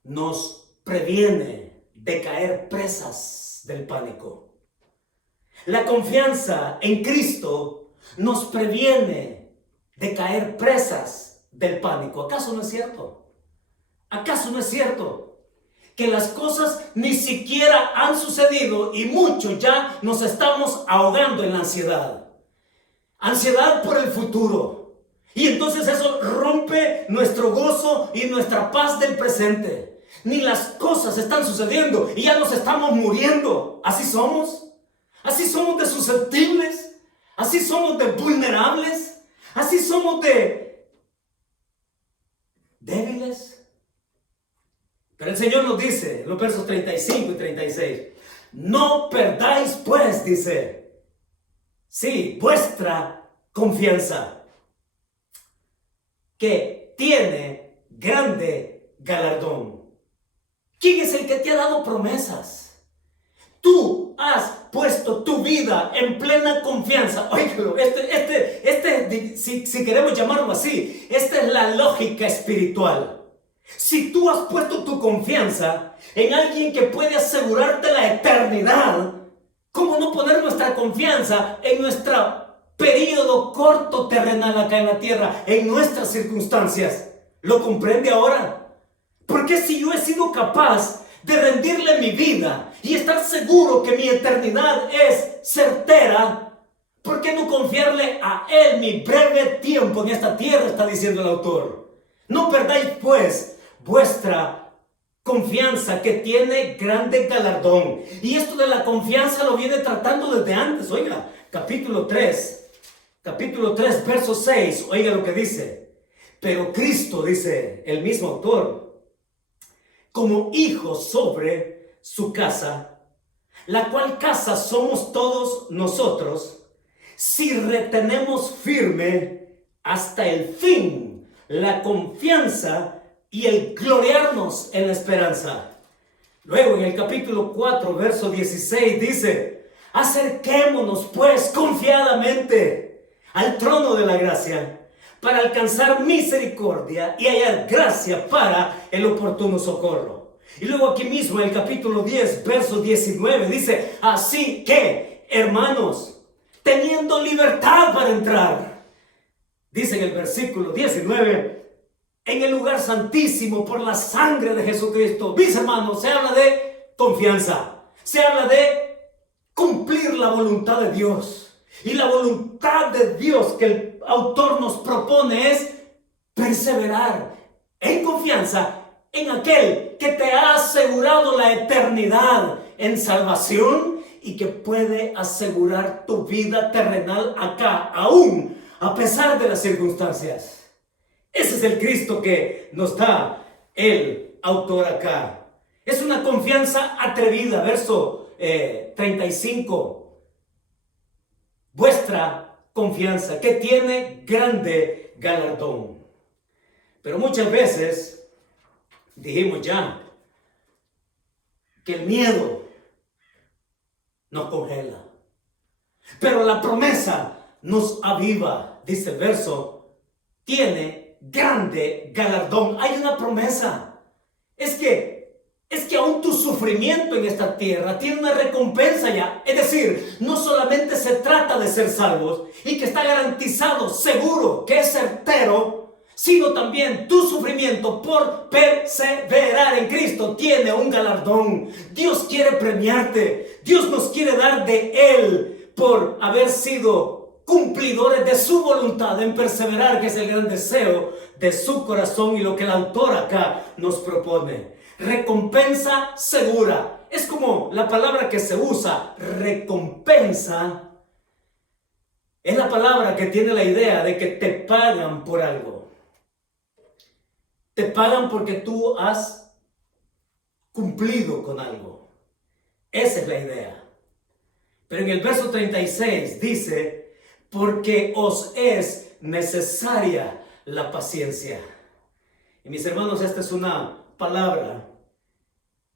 nos previene de caer presas del pánico. La confianza en Cristo nos previene de caer presas del pánico. ¿Acaso no es cierto? ¿Acaso no es cierto que las cosas ni siquiera han sucedido y mucho ya nos estamos ahogando en la ansiedad? Ansiedad por el futuro. Y entonces eso rompe nuestro gozo y nuestra paz del presente. Ni las cosas están sucediendo y ya nos estamos muriendo. ¿Así somos? Así somos de susceptibles, así somos de vulnerables, así somos de débiles. Pero el Señor nos dice en los versos 35 y 36, no perdáis pues, dice, sí, vuestra confianza, que tiene grande galardón. ¿Quién es el que te ha dado promesas? Tú has puesto tu vida en plena confianza. Óigalo, si queremos llamarlo así, esta es la lógica espiritual. Si tú has puesto tu confianza en alguien que puede asegurarte la eternidad, ¿cómo no poner nuestra confianza en nuestro periodo corto terrenal acá en la tierra, en nuestras circunstancias? ¿Lo comprende ahora? Porque si yo he sido capaz de rendirle mi vida y estar seguro que mi eternidad es certera, ¿por qué no confiarle a Él mi breve tiempo en esta tierra? Está diciendo el autor. No perdáis pues vuestra confianza, que tiene grande galardón. Y esto de la confianza lo viene tratando desde antes. Oiga, capítulo 3, verso 6, oiga lo que dice. Pero Cristo, dice el mismo autor, como hijo sobre su casa, la cual casa somos todos nosotros, si retenemos firme hasta el fin la confianza y el gloriarnos en la esperanza. Luego en el capítulo 4, verso 16 dice: acerquémonos pues confiadamente al trono de la gracia, para alcanzar misericordia y hallar gracia para el oportuno socorro. Y luego aquí mismo en el capítulo 10, verso 19 dice: así que, hermanos, teniendo libertad para entrar, dice en el versículo 19, en el lugar santísimo por la sangre de Jesucristo. Mis hermanos, se habla de confianza, se habla de cumplir la voluntad de Dios. Y la voluntad de Dios que el autor nos propone es perseverar en confianza en aquel que te ha asegurado la eternidad en salvación y que puede asegurar tu vida terrenal acá, aún a pesar de las circunstancias. Ese es el Cristo que nos da el autor acá. Es una confianza atrevida, verso 35. Vuestra confianza, que tiene grande galardón. Pero muchas veces dijimos ya que el miedo nos congela, pero la promesa nos aviva. Dice el verso: tiene grande galardón. Hay una promesa. Es que aún tu sufrimiento en esta tierra tiene una recompensa ya. Es decir, no solamente se trata de ser salvos y que está garantizado, seguro, que es certero, sino también tu sufrimiento por perseverar en Cristo tiene un galardón. Dios quiere premiarte. Dios nos quiere dar de Él por haber sido cumplidores de su voluntad en perseverar, que es el gran deseo de su corazón y lo que el autor acá nos propone. Recompensa segura. Es como la palabra que se usa, recompensa. Es la palabra que tiene la idea de que te pagan por algo. Te pagan porque tú has cumplido con algo. Esa es la idea. Pero en el verso 36 dice: porque os es necesaria la paciencia. Y mis hermanos, esta es una palabra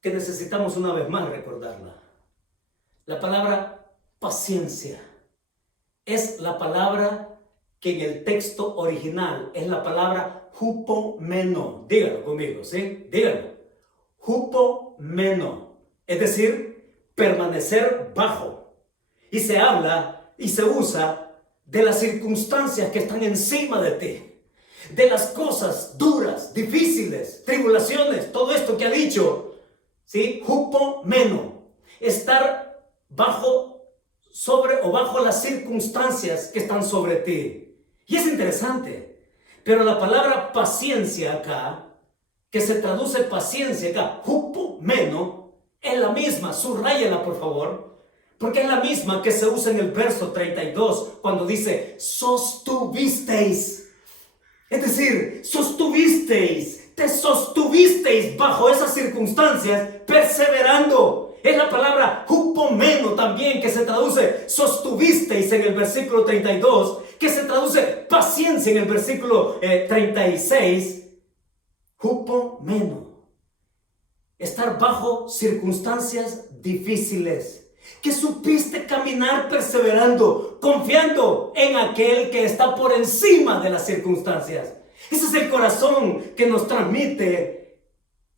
que necesitamos una vez más recordarla. La palabra paciencia es la palabra que en el texto original es la palabra hupomeno. Dígalo conmigo, ¿sí? Dígalo. Hupomeno. Es decir, permanecer bajo. Y se habla y se usa de las circunstancias que están encima de ti. De las cosas duras, difíciles, tribulaciones, todo esto que ha dicho, ¿sí? Hupomeno, estar bajo las circunstancias que están sobre ti. Y es interesante, pero la palabra paciencia acá, que se traduce paciencia acá, hupomeno, es la misma, subráyela por favor, porque es la misma que se usa en el verso 32, cuando dice: sostuvisteis. Es decir, te sostuvisteis bajo esas circunstancias, perseverando. Es la palabra hupomeno también, que se traduce sostuvisteis en el versículo 32, que se traduce paciencia en el versículo 36. Hupomeno. Estar bajo circunstancias difíciles. Que supiste caminar perseverando, confiando en aquel que está por encima de las circunstancias. Ese es el corazón que nos transmite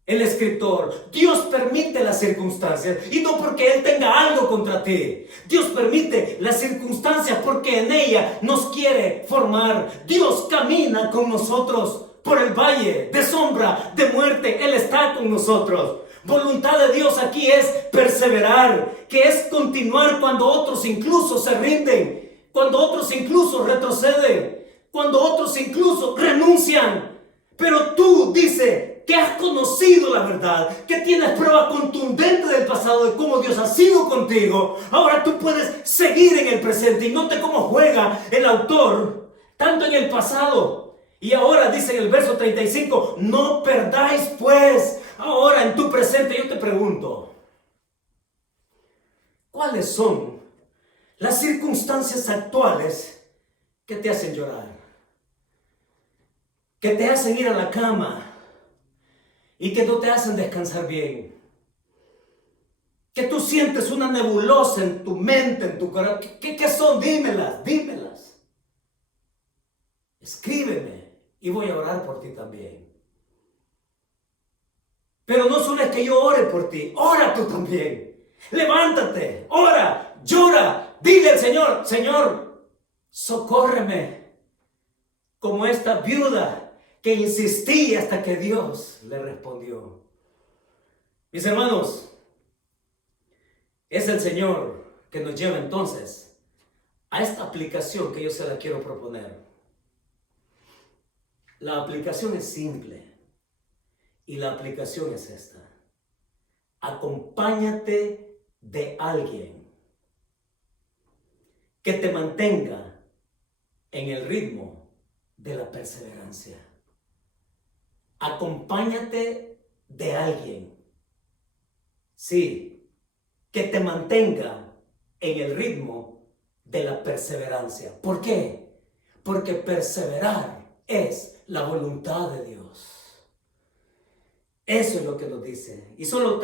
el escritor. Dios permite las circunstancias y no porque Él tenga algo contra ti. Dios permite las circunstancias porque en ella nos quiere formar. Dios camina con nosotros por el valle de sombra, de muerte. Él está con nosotros. Voluntad de Dios aquí es perseverar, que es continuar cuando otros incluso se rinden, cuando otros incluso retroceden, cuando otros incluso renuncian. Pero tú, dice, que has conocido la verdad, que tienes prueba contundente del pasado de cómo Dios ha sido contigo. Ahora tú puedes seguir en el presente, y note cómo juega el autor, tanto en el pasado y ahora. Dice en el verso 35, no perdáis pues ahora en tu presente. Yo te pregunto, ¿cuáles son las circunstancias actuales que te hacen llorar? Que te hacen ir a la cama y que no te hacen descansar bien. Que tú sientes una nebulosa en tu mente, en tu corazón. ¿Qué son? Dímelas. Escríbeme y voy a orar por ti también. Pero no solo es que yo ore por ti, ora tú también. Levántate, ora, llora, dile al Señor, Señor, socórreme. Como esta viuda que insistía hasta que Dios le respondió. Mis hermanos, es el Señor que nos lleva entonces a esta aplicación que yo se la quiero proponer. La aplicación es simple y la aplicación es esta. Acompáñate de alguien que te mantenga en el ritmo de la perseverancia. Acompáñate de alguien, sí, que te mantenga en el ritmo de la perseverancia. ¿Por qué? Porque perseverar es la voluntad de Dios. Eso es lo que nos dice. Y solo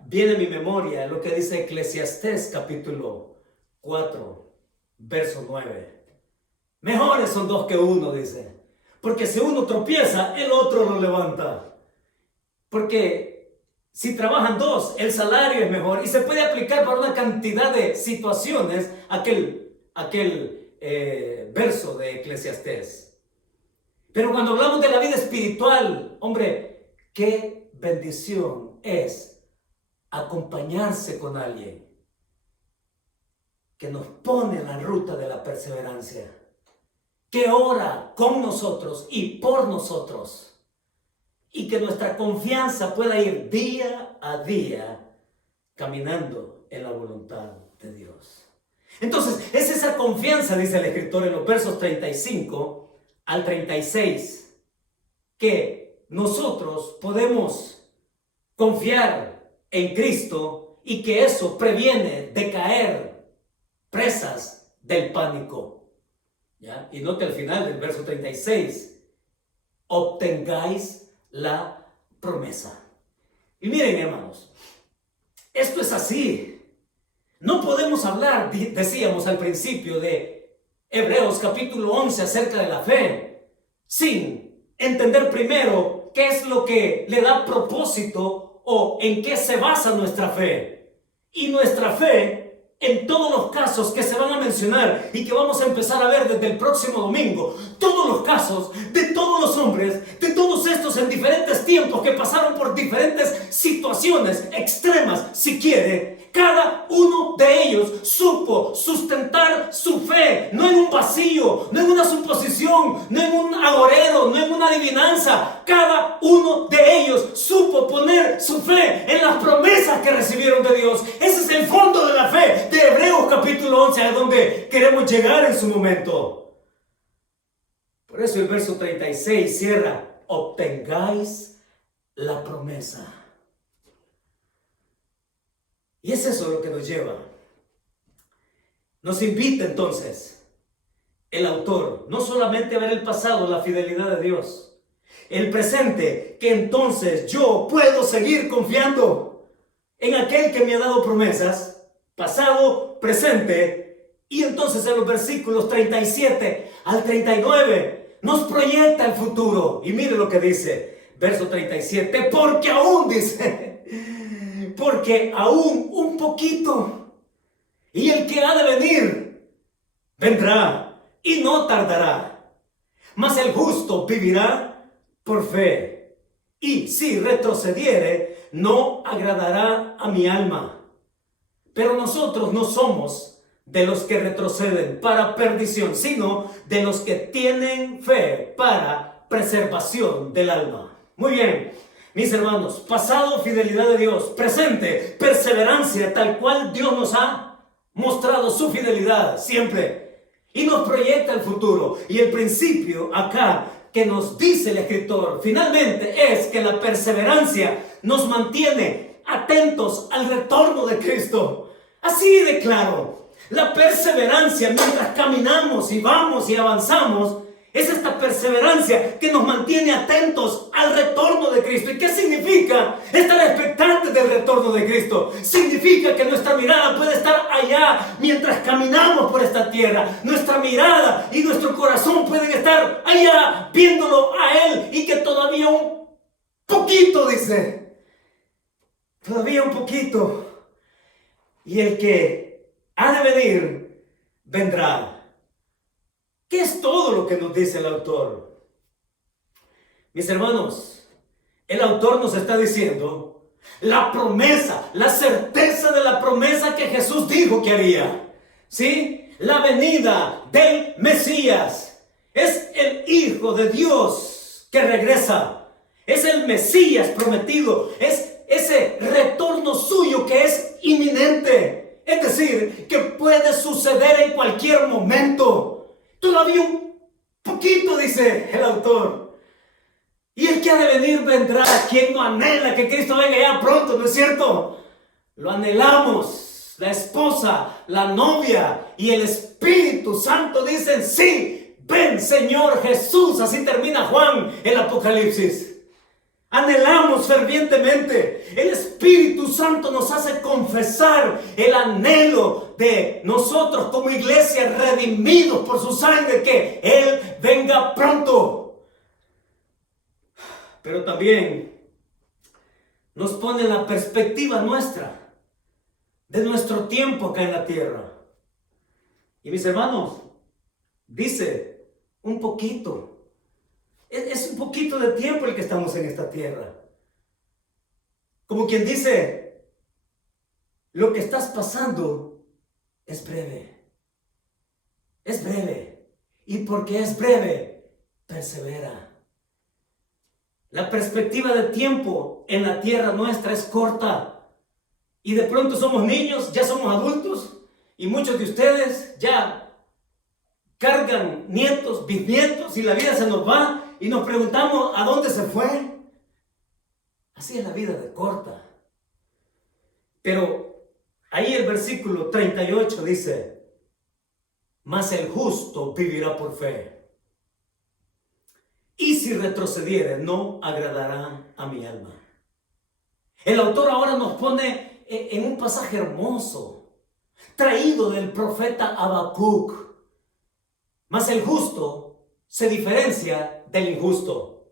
viene a mi memoria lo que dice Eclesiastés capítulo 4, verso 9. Mejores son dos que uno, dice. Porque si uno tropieza, el otro lo levanta. Porque si trabajan dos, el salario es mejor. Y se puede aplicar para una cantidad de situaciones aquel verso de Eclesiastés. Pero cuando hablamos de la vida espiritual, hombre, qué bendición es acompañarse con alguien que nos pone en la ruta de la perseverancia, que ora con nosotros y por nosotros, y que nuestra confianza pueda ir día a día caminando en la voluntad de Dios. Entonces, es esa confianza, dice el escritor en los versos 35 al 36, que nosotros podemos confiar en Cristo y que eso previene de caer presas del pánico. ¿Ya? Y note al final del verso 36, obtengáis la promesa. Y miren, hermanos, esto es así. No podemos hablar, decíamos al principio de Hebreos capítulo 11 acerca de la fe, sin entender primero qué es lo que le da propósito o en qué se basa nuestra fe. Y nuestra fe, en todos los casos que se van a mencionar y que vamos a empezar a ver desde el próximo domingo, todos los casos de todos los hombres, de todos estos en diferentes tiempos que pasaron por diferentes situaciones extremas, si quiere, cada uno de ellos supo sustentar su fe, no en un vacío, no en una suposición, no en un agorero, no en una adivinanza. Cada uno de ellos supo poner su fe en las promesas que recibieron de Dios. Ese es el fondo de la fe de Hebreos capítulo 11, a donde queremos llegar en su momento. Por eso el verso 36 cierra: obtengáis la promesa. Y es eso lo que nos lleva. Nos invita entonces el autor no solamente a ver el pasado, la fidelidad de Dios, el presente, que entonces yo puedo seguir confiando en aquel que me ha dado promesas, pasado, presente, y entonces en los versículos 37 al 39 nos proyecta el futuro. Y mire lo que dice, verso 37, porque aún dice... porque aún un poquito, y el que ha de venir, vendrá y no tardará. Mas el justo vivirá por fe, y si retrocediere, no agradará a mi alma. Pero nosotros no somos de los que retroceden para perdición, sino de los que tienen fe para preservación del alma. Muy bien. Mis hermanos, pasado, fidelidad de Dios. Presente, perseverancia, tal cual Dios nos ha mostrado su fidelidad siempre. Y nos proyecta el futuro. Y el principio acá que nos dice el escritor, finalmente, es que la perseverancia nos mantiene atentos al retorno de Cristo. Así de claro. La perseverancia mientras caminamos y vamos y avanzamos es esta perseverancia que nos mantiene atentos al retorno de Cristo. ¿Y qué significa estar expectantes del retorno de Cristo? Significa que nuestra mirada puede estar allá mientras caminamos por esta tierra. Nuestra mirada y nuestro corazón pueden estar allá viéndolo a Él, y que todavía un poquito, dice, todavía un poquito, y el que ha de venir vendrá. ¿Qué es todo lo que nos dice el autor? Mis hermanos, el autor nos está diciendo la promesa, la certeza de la promesa que Jesús dijo que haría. ¿Sí? La venida del Mesías. Es el Hijo de Dios que regresa. Es el Mesías prometido. Es ese retorno suyo que es inminente. Es decir, que puede suceder en cualquier momento. Todavía un poquito, dice el autor. Y el que ha de venir vendrá. ¿Quién no anhela que Cristo venga ya pronto, no es cierto? Lo anhelamos. La esposa, la novia y el Espíritu Santo dicen: sí, ven Señor Jesús. Así termina Juan el Apocalipsis. Anhelamos fervientemente. El Espíritu Santo nos hace confesar el anhelo de nosotros como iglesia redimidos por su sangre, que Él venga pronto. Pero también nos pone en la perspectiva nuestra, de nuestro tiempo acá en la tierra. Y mis hermanos, dice un poquito. Es un poquito de tiempo el que estamos en esta tierra. Como quien dice, lo que estás pasando es breve. Es breve. Y porque es breve, persevera. La perspectiva de tiempo en la tierra nuestra es corta. Y de pronto somos niños, ya somos adultos. Y muchos de ustedes ya cargan nietos, bisnietos, y la vida se nos va. Y nos preguntamos, ¿a dónde se fue? Así es la vida de corta. Pero ahí el versículo 38 dice: mas el justo vivirá por fe. Y si retrocediere, no agradará a mi alma. El autor ahora nos pone en un pasaje hermoso, traído del profeta Habacuc. Mas el justo se diferencia del injusto.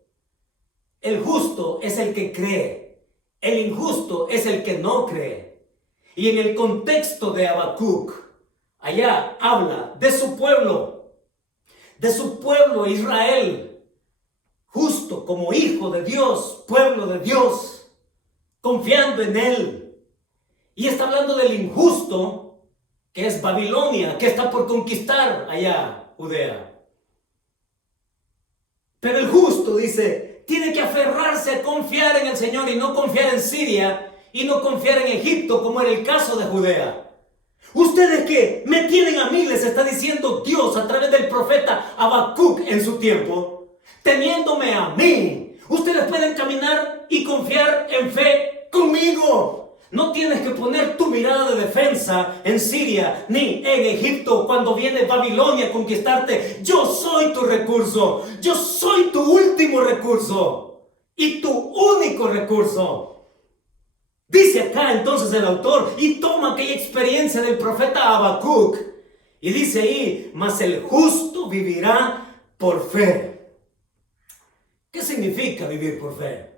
El justo es el que cree. El injusto es el que no cree. Y en el contexto de Habacuc, allá habla de su pueblo Israel, justo como hijo de Dios, pueblo de Dios, confiando en Él. Y está hablando del injusto, que es Babilonia, que está por conquistar allá Judea. Pero el justo, dice, tiene que aferrarse a confiar en el Señor y no confiar en Siria y no confiar en Egipto, como era el caso de Judea. Ustedes que me tienen a mí, les está diciendo Dios a través del profeta Habacuc en su tiempo, teniéndome a mí, ustedes pueden caminar y confiar en fe conmigo. No tienes que poner tu mirada de defensa en Siria ni en Egipto cuando viene Babilonia a conquistarte. Yo soy tu recurso. Yo soy tu último recurso y tu único recurso. Dice acá entonces el autor, y toma aquella experiencia del profeta Habacuc y dice ahí: mas el justo vivirá por fe. ¿Qué significa vivir por fe?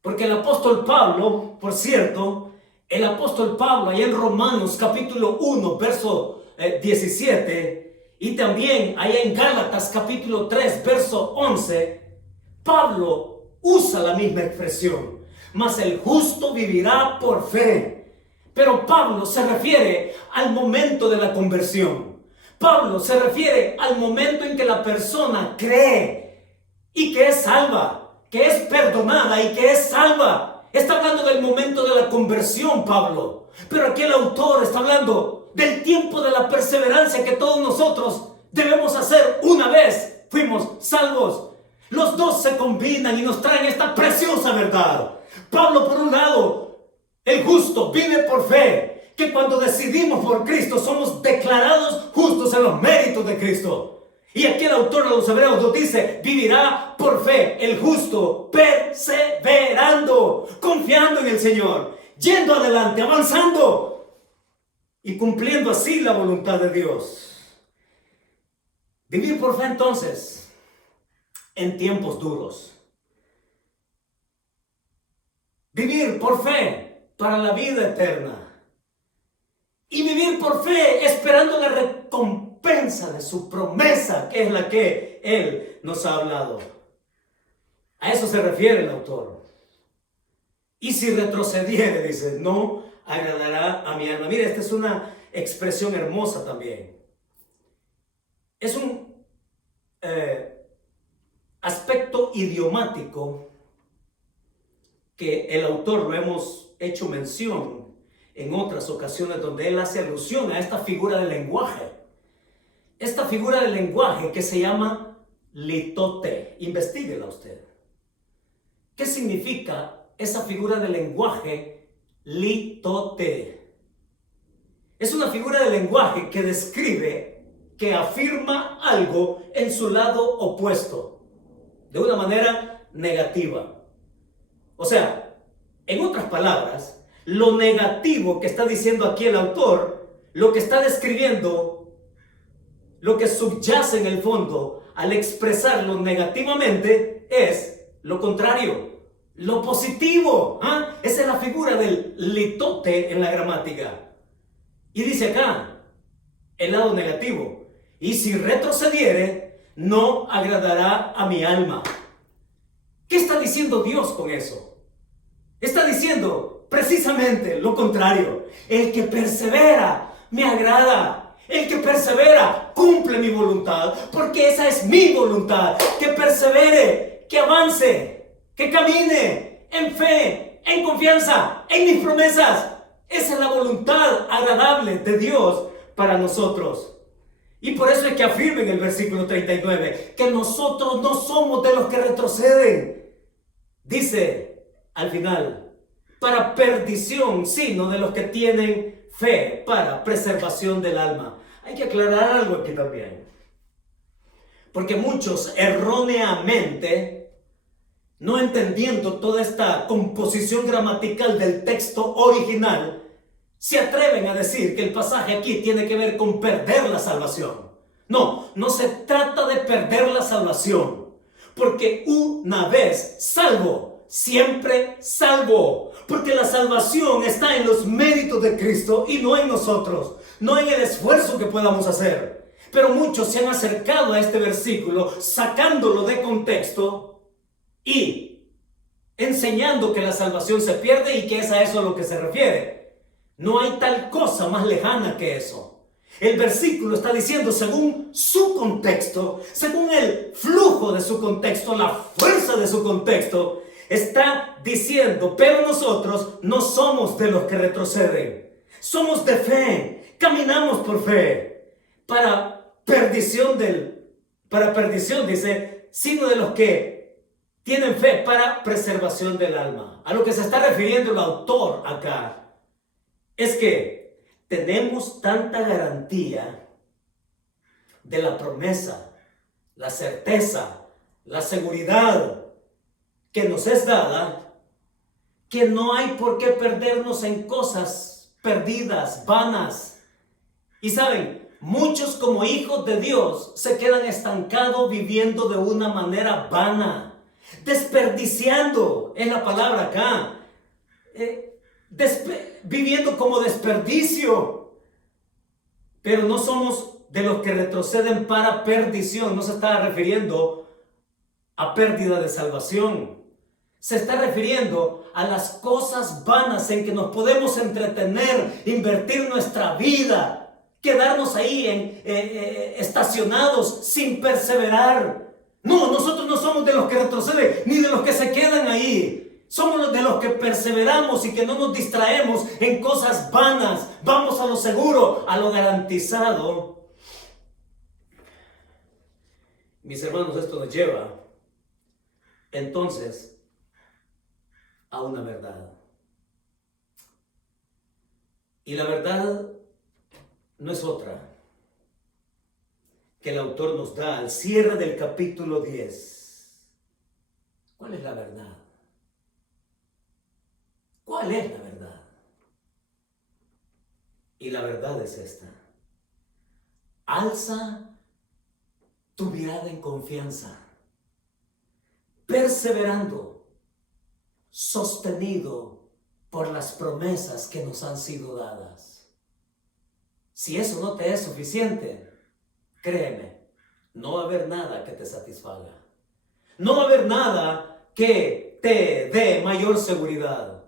Porque el apóstol Pablo, por cierto, el apóstol Pablo, allá en Romanos capítulo 1, verso 17, y también allá en Gálatas capítulo 3, verso 11, Pablo usa la misma expresión: mas el justo vivirá por fe. Pero Pablo se refiere al momento de la conversión. Pablo se refiere al momento en que la persona cree y que es salva, que es perdonada y que es salva. Está hablando del momento de la conversión, Pablo. Pero aquí el autor está hablando del tiempo de la perseverancia que todos nosotros debemos hacer una vez fuimos salvos. Los dos se combinan y nos traen esta preciosa verdad. Pablo, por un lado, el justo vive por fe. que cuando decidimos por Cristo somos declarados justos en los méritos de Cristo. Y aquí el autor de los Hebreos nos dice, vivirá por fe el justo, perseverando, confiando en el Señor, yendo adelante, avanzando y cumpliendo así la voluntad de Dios. Vivir por fe entonces en tiempos duros. Vivir por fe para la vida eterna. Y vivir por fe esperando la recompensa de su promesa, que es la que Él nos ha hablado. A eso se refiere el autor. Y si retrocediere, dice, no agradará a mi alma. Mira, esta es una expresión hermosa también. Es un aspecto idiomático que el autor lo hemos hecho mención en otras ocasiones, donde él hace alusión a esta figura del lenguaje. Esta figura del lenguaje que se llama litote. Investíguela usted. ¿Qué significa esa figura del lenguaje litote? Es una figura del lenguaje que describe, que afirma algo en su lado opuesto, de una manera negativa. O sea, en otras palabras, lo negativo que está diciendo aquí el autor, lo que está describiendo, lo que subyace en el fondo al expresarlo negativamente es lo contrario, lo positivo. Esa es la figura del litote en la gramática. Y dice acá, el lado negativo. Y si retrocediere, no agradará a mi alma. ¿Qué está diciendo Dios con eso? Está diciendo precisamente lo contrario. El que persevera me agrada. El que persevera cumple mi voluntad, porque esa es mi voluntad. Que persevere, que avance, que camine en fe, en confianza, en mis promesas. Esa es la voluntad agradable de Dios para nosotros. Y por eso es que afirma en el versículo 39 que nosotros no somos de los que retroceden. Dice al final, para perdición, sino de los que tienen fe para preservación del alma. Hay que aclarar algo aquí también, porque muchos erróneamente, no entendiendo toda esta composición gramatical del texto original, se atreven a decir que el pasaje aquí tiene que ver con perder la salvación. No, no se trata de perder la salvación, porque una vez salvo, siempre salvo, porque la salvación está en los méritos de Cristo y no en nosotros, no en el esfuerzo que podamos hacer. Pero muchos se han acercado a este versículo sacándolo de contexto y enseñando que la salvación se pierde y que es a eso a lo que se refiere. No hay tal cosa más lejana que eso. El versículo está diciendo según su contexto, según el flujo de su contexto, la fuerza de su contexto, está diciendo, pero nosotros no somos de los que retroceden. Somos de fe, caminamos por fe, para perdición dice, sino de los que tienen fe para preservación del alma. A lo que se está refiriendo el autor acá es que tenemos tanta garantía de la promesa, la certeza, la seguridad que nos es dada, que no hay por qué perdernos en cosas perdidas, vanas. Y saben, muchos como hijos de Dios se quedan estancados viviendo de una manera vana, desperdiciando, es la palabra acá, viviendo como desperdicio. Pero no somos de los que retroceden para perdición. No se está refiriendo a pérdida de salvación. Se está refiriendo a las cosas vanas en que nos podemos entretener, invertir nuestra vida, quedarnos ahí estacionados sin perseverar. No, nosotros no somos de los que retroceden ni de los que se quedan ahí. Somos de los que perseveramos y que no nos distraemos en cosas vanas. Vamos a lo seguro, a lo garantizado. Mis hermanos, esto nos lleva entonces a una verdad. Y la verdad no es otra que el autor nos da al cierre del capítulo 10. ¿Cuál es la verdad? ¿Cuál es la verdad? Y la verdad es esta. Alza tu mirada en confianza, perseverando, sostenido por las promesas que nos han sido dadas. Si eso no te es suficiente, créeme, no va a haber nada que te satisfaga. No va a haber nada que te dé mayor seguridad.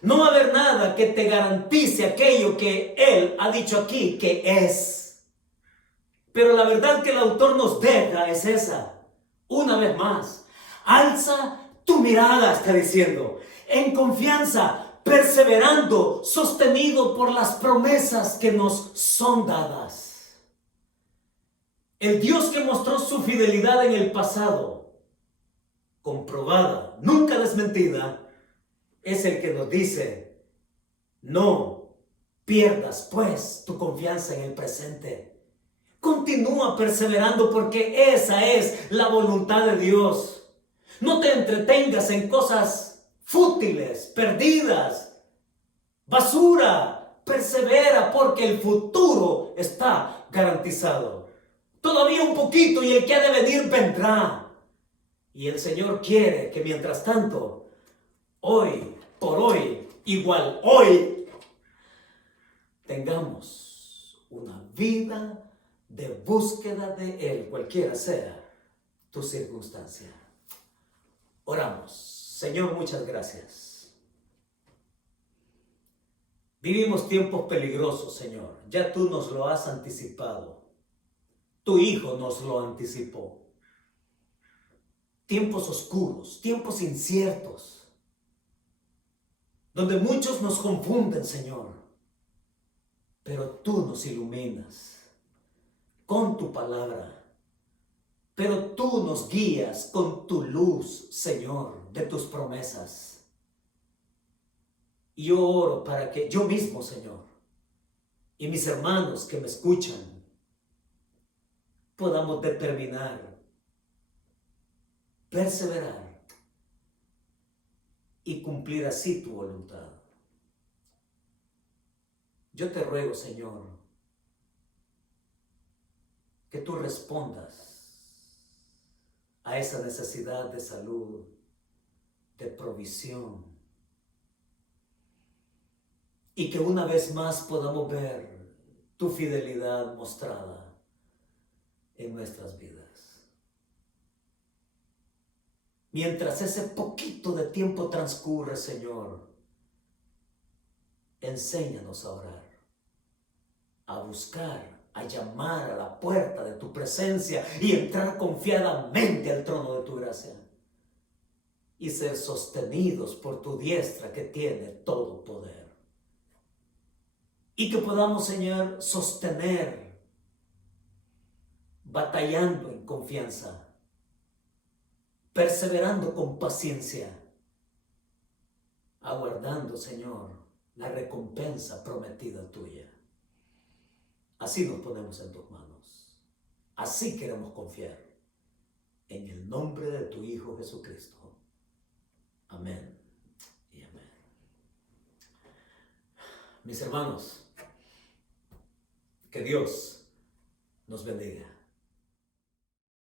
No va a haber nada que te garantice aquello que Él ha dicho aquí que es. Pero la verdad que el autor nos deja es esa. Una vez más, alza tu mirada, está diciendo, en confianza, perseverando, sostenido por las promesas que nos son dadas. El Dios que mostró su fidelidad en el pasado, comprobada, nunca desmentida, es el que nos dice, no pierdas pues tu confianza en el presente. Continúa perseverando porque esa es la voluntad de Dios. No te entretengas en cosas fútiles, perdidas, basura. Persevera porque el futuro está garantizado. Todavía un poquito y el que ha de venir vendrá. Y el Señor quiere que mientras tanto, hoy por hoy, igual hoy, tengamos una vida de búsqueda de Él, cualquiera sea tu circunstancia. Oramos. Señor, muchas gracias. Vivimos tiempos peligrosos, Señor. Ya tú nos lo has anticipado. Tu Hijo nos lo anticipó. Tiempos oscuros, tiempos inciertos, donde muchos nos confunden, Señor. Pero tú nos iluminas con tu palabra. Pero tú nos guías con tu luz, Señor, de tus promesas. Y yo oro para que yo mismo, Señor, y mis hermanos que me escuchan, podamos determinar, perseverar y cumplir así tu voluntad. Yo te ruego, Señor, que tú respondas a esa necesidad de salud, de provisión, y que una vez más podamos ver tu fidelidad mostrada en nuestras vidas. Mientras ese poquito de tiempo transcurre, Señor, enséñanos a orar, a buscar, a llamar a la puerta de tu presencia y entrar confiadamente al trono de tu gracia y ser sostenidos por tu diestra que tiene todo poder. Y que podamos, Señor, sostener, batallando en confianza, perseverando con paciencia, aguardando, Señor, la recompensa prometida tuya. Así nos ponemos en tus manos. Así queremos confiar. En el nombre de tu Hijo Jesucristo. Amén y amén. Mis hermanos, que Dios nos bendiga.